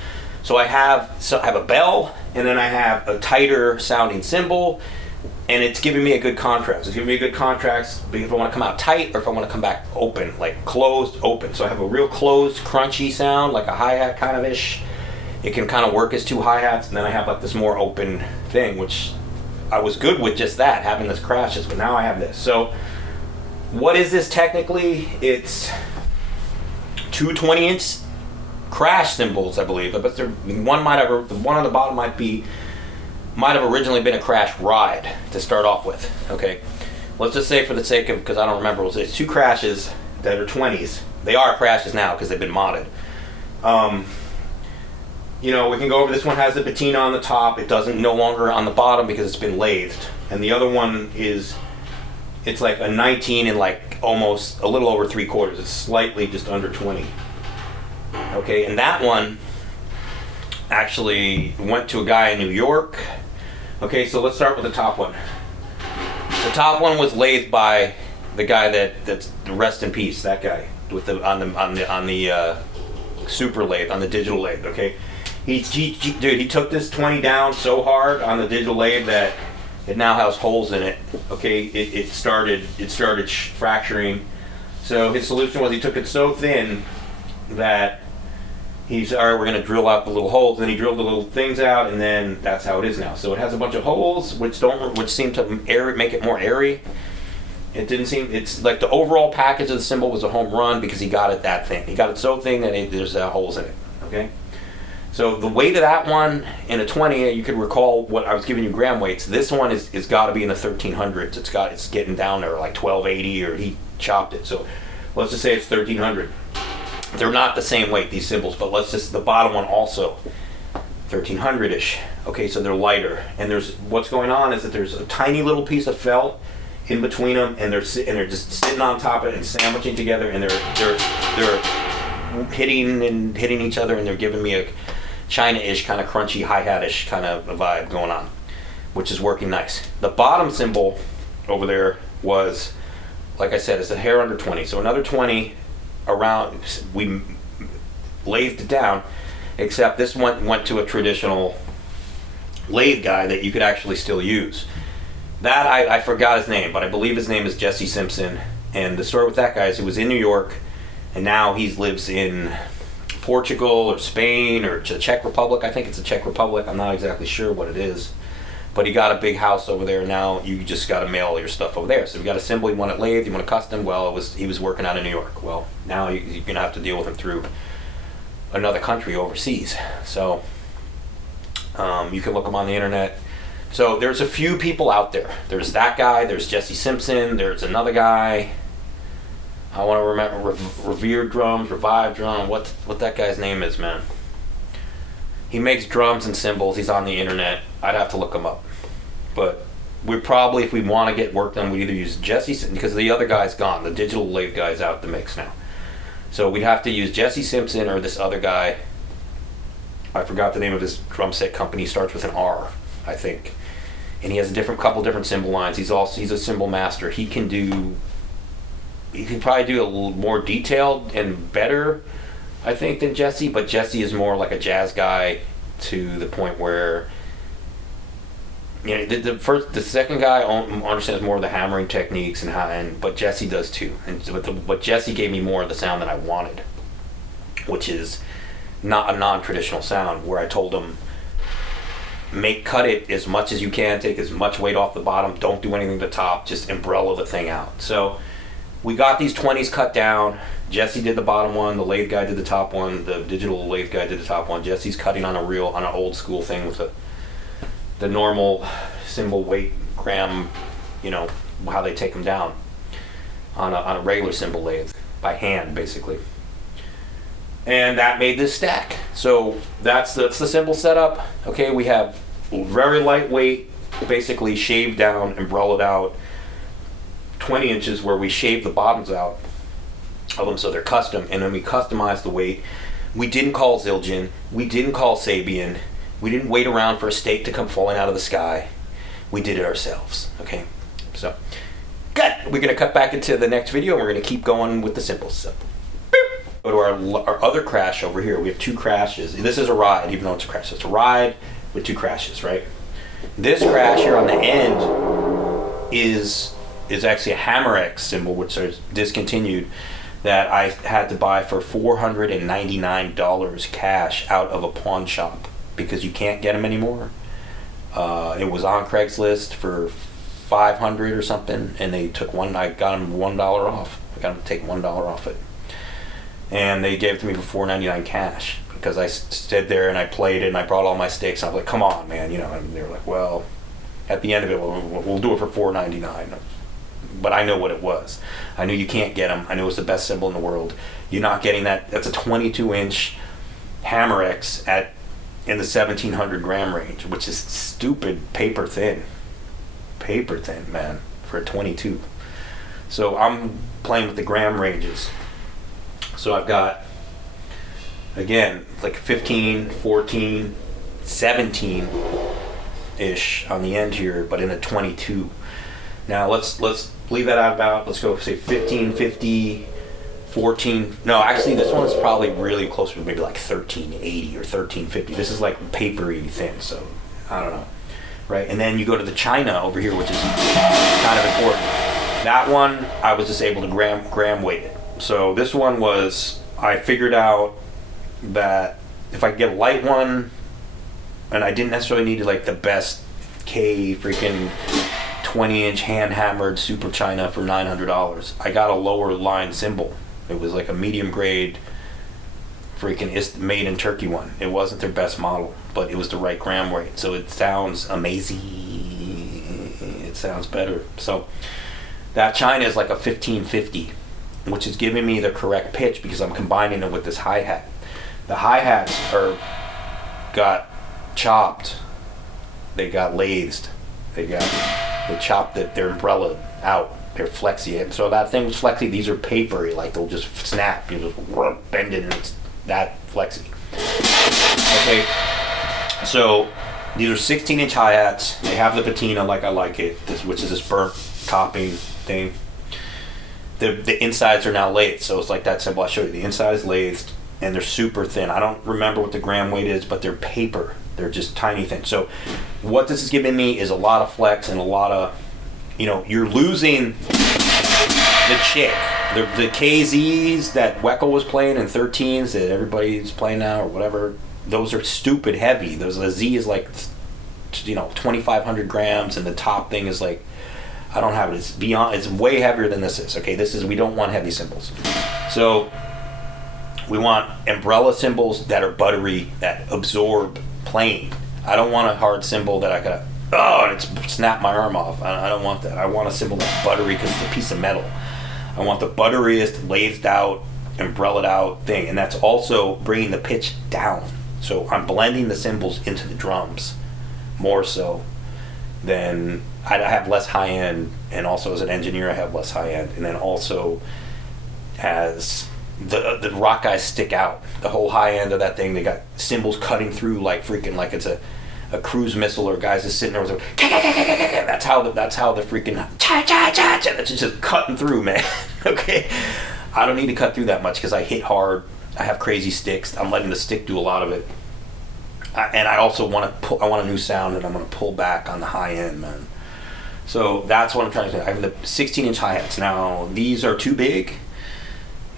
So I have a bell, and then I have a tighter sounding cymbal. and it's giving me a good contrast. It's giving me a good contrast if I want to come out tight or if I want to come back open, like closed, open. So I have a real closed, crunchy sound, like a hi-hat kind of ish. It can kind of work as two hi-hats, and then I have like this more open thing, which I was good with just that, having this crashes, but now I have this. So what is this technically? It's two 20-inch crash cymbals, I believe. But the one on the bottom might have originally been a crash ride to start off with. Okay, let's just say for the sake of, because I don't remember, we'll say it's two crashes that are 20s. They are crashes now because they've been modded. You know, we can go over, this one has the patina on the top. It doesn't, no longer on the bottom because it's been lathed. And the other one is, it's like a 19 and like almost a little over 3/4. It's slightly just under 20. Okay, and that one actually went to a guy in New York. Okay, so let's start with the top one. The top one was lathed by the guy that's rest in peace, that guy with the on the super lathe, on the digital lathe. Okay, dude, he took this 20 down so hard on the digital lathe that it now has holes in it. Okay, it started fracturing. So his solution was he took it so thin that he's, all right, we're going to drill out the little holes. Then he drilled the little things out, and then that's how it is now. So it has a bunch of holes, which seem to make it more airy. It didn't seem, it's like the overall package of the cymbal was a home run because he got it that thin. He got it so thin that there's holes in it. Okay. So the weight of that one in a 20, you could recall what I was giving you gram weights. This one is got to be in the 1300s. It's getting down there like 1280, or he chopped it. So let's just say it's 1300. They're not the same weight, these cymbals, but the bottom one also 1300-ish. Okay, so they're lighter. And what's going on is that there's a tiny little piece of felt in between them, and they're just sitting on top of it and sandwiching together, and they're hitting each other, and they're giving me a China-ish kind of crunchy hi-hat-ish kind of vibe going on, which is working nice. The bottom cymbal over there was, like I said, it's a hair under 20. So another 20 around, we lathed it down, except this one went to a traditional lathe guy that you could actually still use. That, I forgot his name, but I believe his name is Jesse Simpson. And the story with that guy is he was in New York, and now he lives in Portugal or Spain or the Czech Republic. I think it's the Czech Republic. I'm not exactly sure what it is. But he got a big house over there. Now you just got to mail your stuff over there. So you got a cymbal, you want it lathed, you want it custom. Well, he was working out in New York. Well, now you're going to have to deal with him through another country overseas. So you can look him on the internet. So there's a few people out there. There's that guy, there's Jesse Simpson, there's another guy. I want to remember, Revive Drum, what that guy's name is, man. He makes drums and cymbals, he's on the internet. I'd have to look him up. But we probably, if we want to get work done, we'd either use Jesse, because the other guy's gone, the digital lathe guy's out the mix now. So we'd have to use Jesse Simpson or this other guy. I forgot the name of his drum set company, starts with an R, I think. And he has a couple different cymbal lines. He's a cymbal master. He can probably do a little more detailed and better, I think, than Jesse, but Jesse is more like a jazz guy to the point where, you know, the second guy understands more of the hammering techniques but Jesse does too. But Jesse gave me more of the sound that I wanted, which is not a non-traditional sound, where I told him, cut it as much as you can, take as much weight off the bottom, don't do anything to the top, just umbrella the thing out. So we got these 20s cut down. Jesse did the bottom one, the lathe guy did the top one, the digital lathe guy did the top one. Jesse's cutting on an old school thing with the normal cymbal weight gram, you know, how they take them down on a regular cymbal lathe by hand, basically. And that made this stack. So that's the cymbal setup. Okay, we have very lightweight, basically shaved down, umbrellaed out 20 inches where we shave the bottoms out of them so they're custom, and then we customize the weight. We didn't call Zildjian, we didn't call Sabian, we didn't wait around for a steak to come falling out of the sky. We did it ourselves. Okay, so good. We're gonna cut back into the next video and we're gonna keep going with the cymbals. So go to our other crash over here. We have two crashes. This is a ride, even though it's a crash. So it's a ride with two crashes, right? This crash here on the end is actually a HammerX cymbal, which is discontinued, that I had to buy for $499 cash out of a pawn shop because you can't get them anymore. It was on Craigslist for $500 or something, and they took I got them $1 off. I got them to take $1 off it, and they gave it to me for $499 cash because I stood there and I played it and I brought all my sticks. And I was like, "Come on, man," you know. And they were like, "Well, at the end of it, we'll do it for $499." But I know what it was. I knew you can't get them. I knew it was the best cymbal in the world. You're not getting that. That's a 22-inch HammerX in the 1700 gram range, which is stupid paper thin, man, for a 22. So I'm playing with the gram ranges. So I've got, again, like 15, 14, 17-ish on the end here, but in a 22. Now let's leave that out about, let's go say 15, 50, 14. No, actually this one's probably really closer to maybe like 1380 or 1350. This is like papery thin, so I don't know. Right, and then you go to the China over here, which is kind of important. That one, I was just able to gram weight it. So this one was, I figured out that if I could get a light one, and I didn't necessarily need like the best freaking 20-inch hand-hammered Super China for $900. I got a lower line cymbal. It was like a medium grade freaking made in Turkey one. It wasn't their best model, but it was the right gram weight. So it sounds amazing. It sounds better. So that China is like a 1550, which is giving me the correct pitch because I'm combining it with this hi-hat. The hi-hats got chopped. They got lathed. They chopped their umbrella out. They're flexy. So that thing was flexy. These are papery, like they'll just snap. You just bend it and it's that flexy. Okay, so these are 16-inch hi-hats. They have the patina like I like it, which is this burnt topping thing. The insides are now lathed, so it's like that cymbal I showed you. The inside is lathed, and they're super thin. I don't remember what the gram weight is, but they're paper. They're just tiny thin. So what this is giving me is a lot of flex and a lot of, you're losing the chick. The KZs that Weckel was playing and 13s that everybody's playing now or whatever, those are stupid heavy. The Z is like, 2,500 grams, and the top thing is like, I don't have it. It's way heavier than this is. Okay, we don't want heavy cymbals. So we want umbrella cymbals that are buttery, that absorb playing. I don't want a hard cymbal that I gotta, and it's snap my arm off. I don't want that. I want a cymbal that's buttery because it's a piece of metal. I want the butteriest, lathed out, umbrellaed out thing, and that's also bringing the pitch down. So I'm blending the cymbals into the drums more so than I have less high end, and also as an engineer I have less high end, and then also as the rock guys stick out. The whole high end of that thing, they got cymbals cutting through like freaking like it's a cruise missile, or guys just sitting there with that's how the freaking that's just cutting through, man. Okay, I don't need to cut through that much because I hit hard. I have crazy sticks. I'm letting the stick do a lot of it, and I also want a new sound, and I'm going to pull back on the high end, man. So that's what I'm trying to do. I have the 16-inch hi-hats. Now these are too big,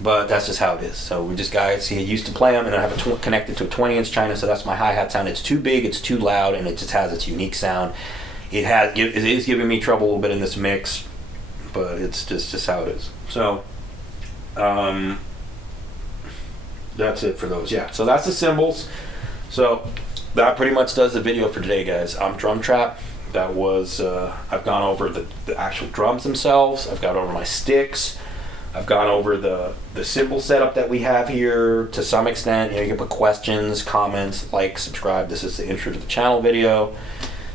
but that's just how it is. So we just used to play them, and I have it connected to a 20-inch China, so that's my hi-hat sound. It's too big, it's too loud, and it just has its unique sound. It is giving me trouble a little bit in this mix, but it's just how it is. So that's it for those. Yeah, so that's the cymbals. So that pretty much does the video for today, guys. I'm DRUMTRAP. That was I've gone over the actual drums themselves. I've gone over my sticks. I've gone over the cymbal setup that we have here to some extent. You can put questions, comments, like, subscribe. This is the intro to the channel video.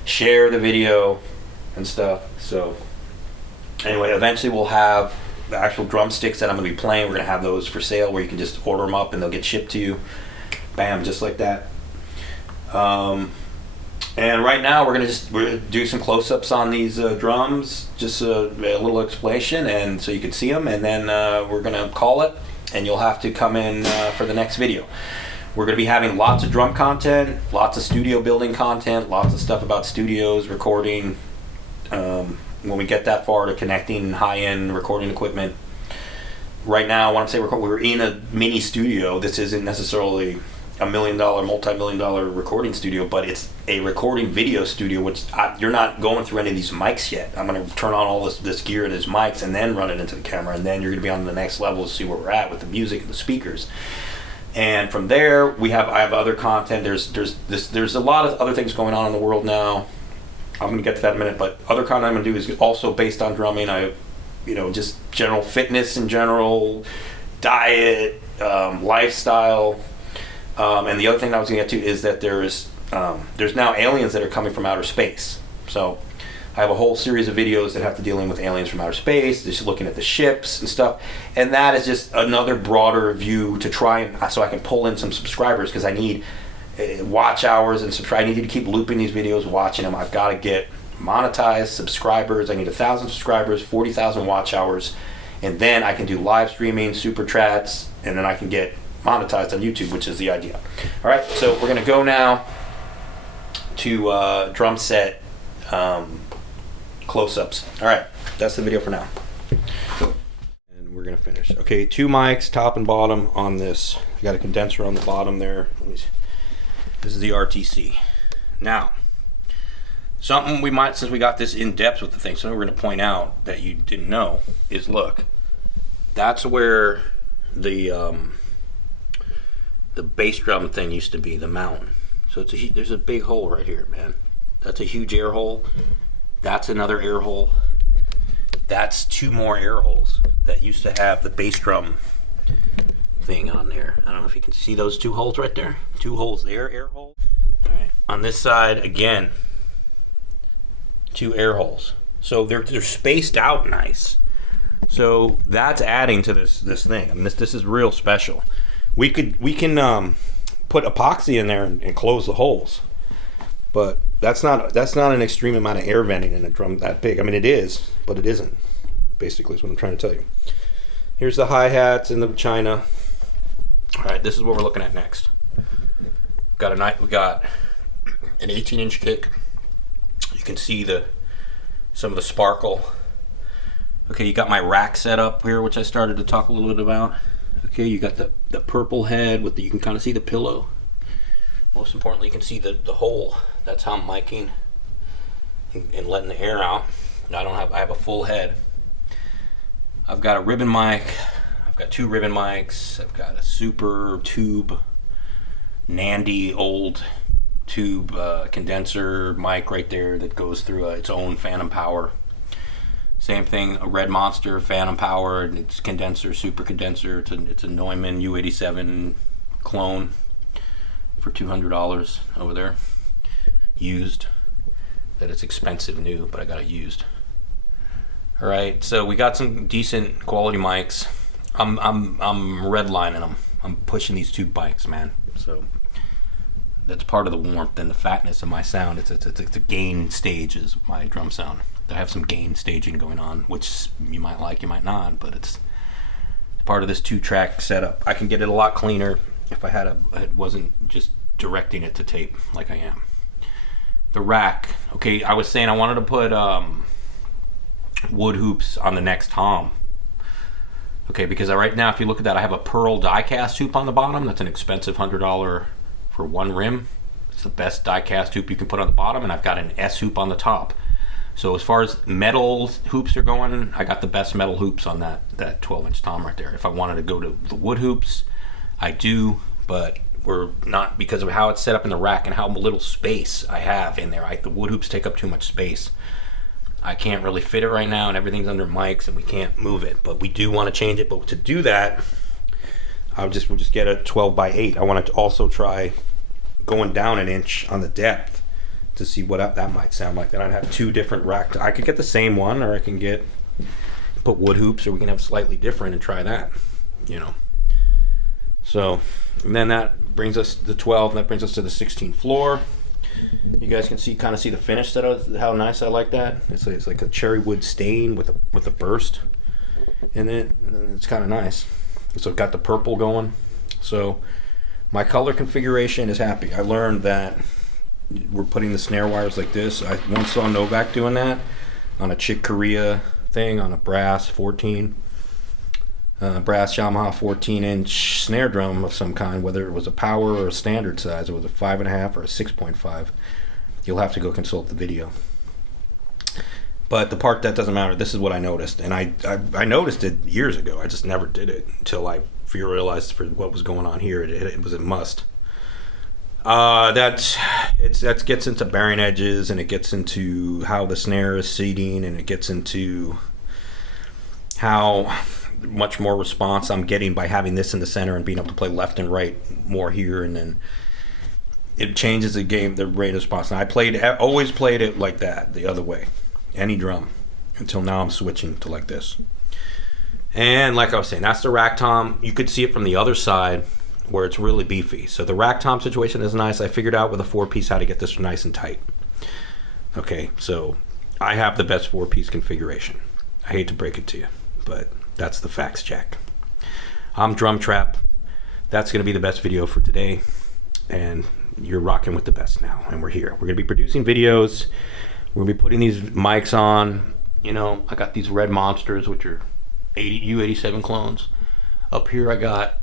Share the video and stuff. So anyway, eventually we'll have the actual drumsticks that I'm going to be playing. We're going to have those for sale where you can just order them up and they'll get shipped to you. Bam, just like that. And right now we're gonna do some close-ups on these drums, just a little explanation, and so you can see them, and then we're gonna call it, and you'll have to come in for the next video. We're gonna be having lots of drum content, lots of studio building content, lots of stuff about studios, recording, when we get that far to connecting high-end recording equipment. Right now, when I say we're in a mini studio. This isn't necessarily a $1 million, multi-million dollar recording studio, but it's a recording video studio, which you're not going through any of these mics yet. I'm going to turn on all this gear and these mics and then run it into the camera, and then you're going to be on the next level to see where we're at with the music and the speakers. And from there, I have other content. There's a lot of other things going on in the world now. I'm going to get to that in a minute, but other content I'm going to do is also based on drumming. Just general fitness in general, diet, lifestyle. And the other thing that I was going to get to is that there's now aliens that are coming from outer space. So I have a whole series of videos that have to deal with aliens from outer space, just looking at the ships and stuff. And that is just another broader view to try and, so I can pull in some subscribers, because I need watch hours and subscribe. I need to keep looping these videos, watching them. I've got to get monetized subscribers. I need 1,000 subscribers, 40,000 watch hours, and then I can do live streaming, super chats, and then I can get monetized on YouTube, which is the idea. All right, so we're going to go now to drum set close-ups. All right, that's the video for now. And we're going to finish. Okay, 2 mics, top and bottom on this. I got a condenser on the bottom there. This is the RTC. Now, something we might, since we got this in depth with the thing, so we're going to point out that you didn't know is, look, that's where the bass drum thing used to be, the mount. So there's a big hole right here, man. That's a huge air hole. That's another air hole. That's 2 more air holes that used to have the bass drum thing on there. I don't know if you can see those 2 holes right there. 2 holes there, air hole. All right. On this side, again, 2 air holes. So they're spaced out nice. So that's adding to this thing. I mean, this is real special. We can put epoxy in there and close the holes, but that's not an extreme amount of air venting in a drum that big. I mean, it is, but it isn't. Basically, is what I'm trying to tell you. Here's the hi-hats and the China. All right, this is what we're looking at next. We got an 18-inch kick. You can see some of the sparkle. Okay, you got my rack set up here, which I started to talk a little bit about. Okay, you got the purple head with you can kind of see the pillow. Most importantly, you can see the hole. That's how I'm miking and letting the air out. I have a full head. I've got a ribbon mic. I've got 2 ribbon mics. I've got a super tube, Nandy old tube condenser mic right there that goes through its own phantom power. Same thing, a Red Monster phantom power, and it's condenser, super condenser. It's a Neumann U87 clone for $200 over there, used. That it's expensive new, but I got it used. All right, so we got some decent quality mics. I'm redlining them. I'm pushing these 2 bikes, man. So that's part of the warmth and the fatness of my sound. It's a gain stage is my drum sound. I have some gain staging going on, which you might like, you might not, but it's part of this 2-track setup. I can get it a lot cleaner if it wasn't just directing it to tape like I am. The rack. Okay, I was saying I wanted to put wood hoops on the next tom. Okay, because right now, if you look at that, I have a pearl die-cast hoop on the bottom. That's an expensive $100 for 1 rim. It's the best die-cast hoop you can put on the bottom, and I've got an S hoop on the top. So as far as metal hoops are going, I got the best metal hoops on that 12-inch tom right there. If I wanted to go to the wood hoops, I do, but we're not, because of how it's set up in the rack and how little space I have in there. The wood hoops take up too much space. I can't really fit it right now, and everything's under mics, and we can't move it. But we do want to change it. But to do that, we'll just get a 12x8. I want to also try going down 1 inch on the depth to see what that might sound like. Then I'd have 2 different racks. I could get the same one, or I can put wood hoops, or we can have slightly different and try that, So, and then that brings us to the 12, and that brings us to the 16 floor. You guys can kind of see the finish how nice I like that. It's like a cherry wood stain with a burst in it, and it's kind of nice. So I've got the purple going. So my color configuration is happy. I learned that we're putting the snare wires like this. I once saw Novak doing that. on a Chick Corea thing on a brass 14. Brass Yamaha 14-inch snare drum of some kind, whether it was a power or a standard size, it was a 5.5 or a 6.5. You'll have to go consult the video. But the part that doesn't matter, this is what I noticed. And I noticed it years ago. I just never did it until I realized for what was going on here, it was a must. That gets into bearing edges, and it gets into how the snare is seating, and it gets into how much more response I'm getting by having this in the center and being able to play left and right more here, and then it changes the rate of response. And I always played it like that, the other way, any drum, until now I'm switching to like this. And like I was saying, that's the rack tom. You could see it from the other side where it's really beefy. So the rack tom situation is nice. I figured out with a 4-piece how to get this nice and tight. Okay, so I have the best 4-piece configuration. I hate to break it to you, but that's the facts, Jack. I'm DRUMTRAP. That's going to be the best video for today. And you're rocking with the best now. And we're here. We're going to be producing videos. We're going to be putting these mics on. You know, I got these red monsters, which are U87 clones. Up here I got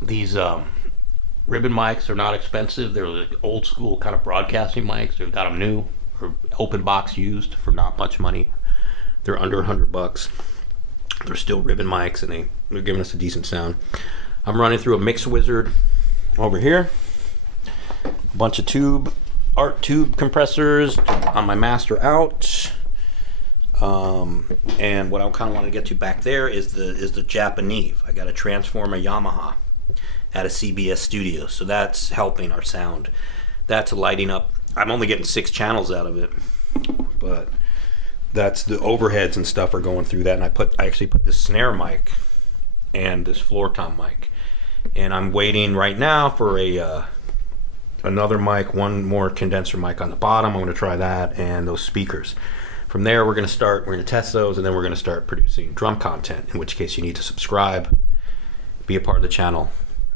these ribbon mics. They're not expensive. They're like old school kind of broadcasting mics. They've got them new or open box used for not much money. They're under $100. They're still ribbon mics, and they're giving us a decent sound. I'm running through a mix wizard over here. A bunch of art tube compressors on my master out. And what I kind of want to get to back there is the Japanese. I got to transform a Yamaha at a CBS studio, so that's helping our sound. That's lighting up. I'm only getting 6 channels out of it, but that's the overheads and stuff are going through that. And I actually put this snare mic and this floor tom mic, and I'm waiting right now for another mic, one more condenser mic on the bottom. I'm going to try that, and those speakers. From there, we're going to test those, and then we're going to start producing drum content, in which case you need to subscribe, be a part of the channel,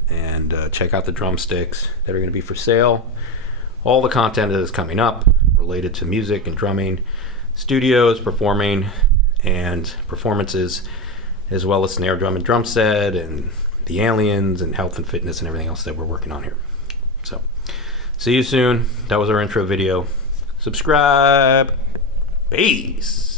and check out the drumsticks that are going to be for sale. All the content that is coming up related to music and drumming, studios, performing, and performances, as well as snare drum and drum set, and the aliens, and health and fitness, and everything else that we're working on here. So, see you soon. That was our intro video. Subscribe. Peace.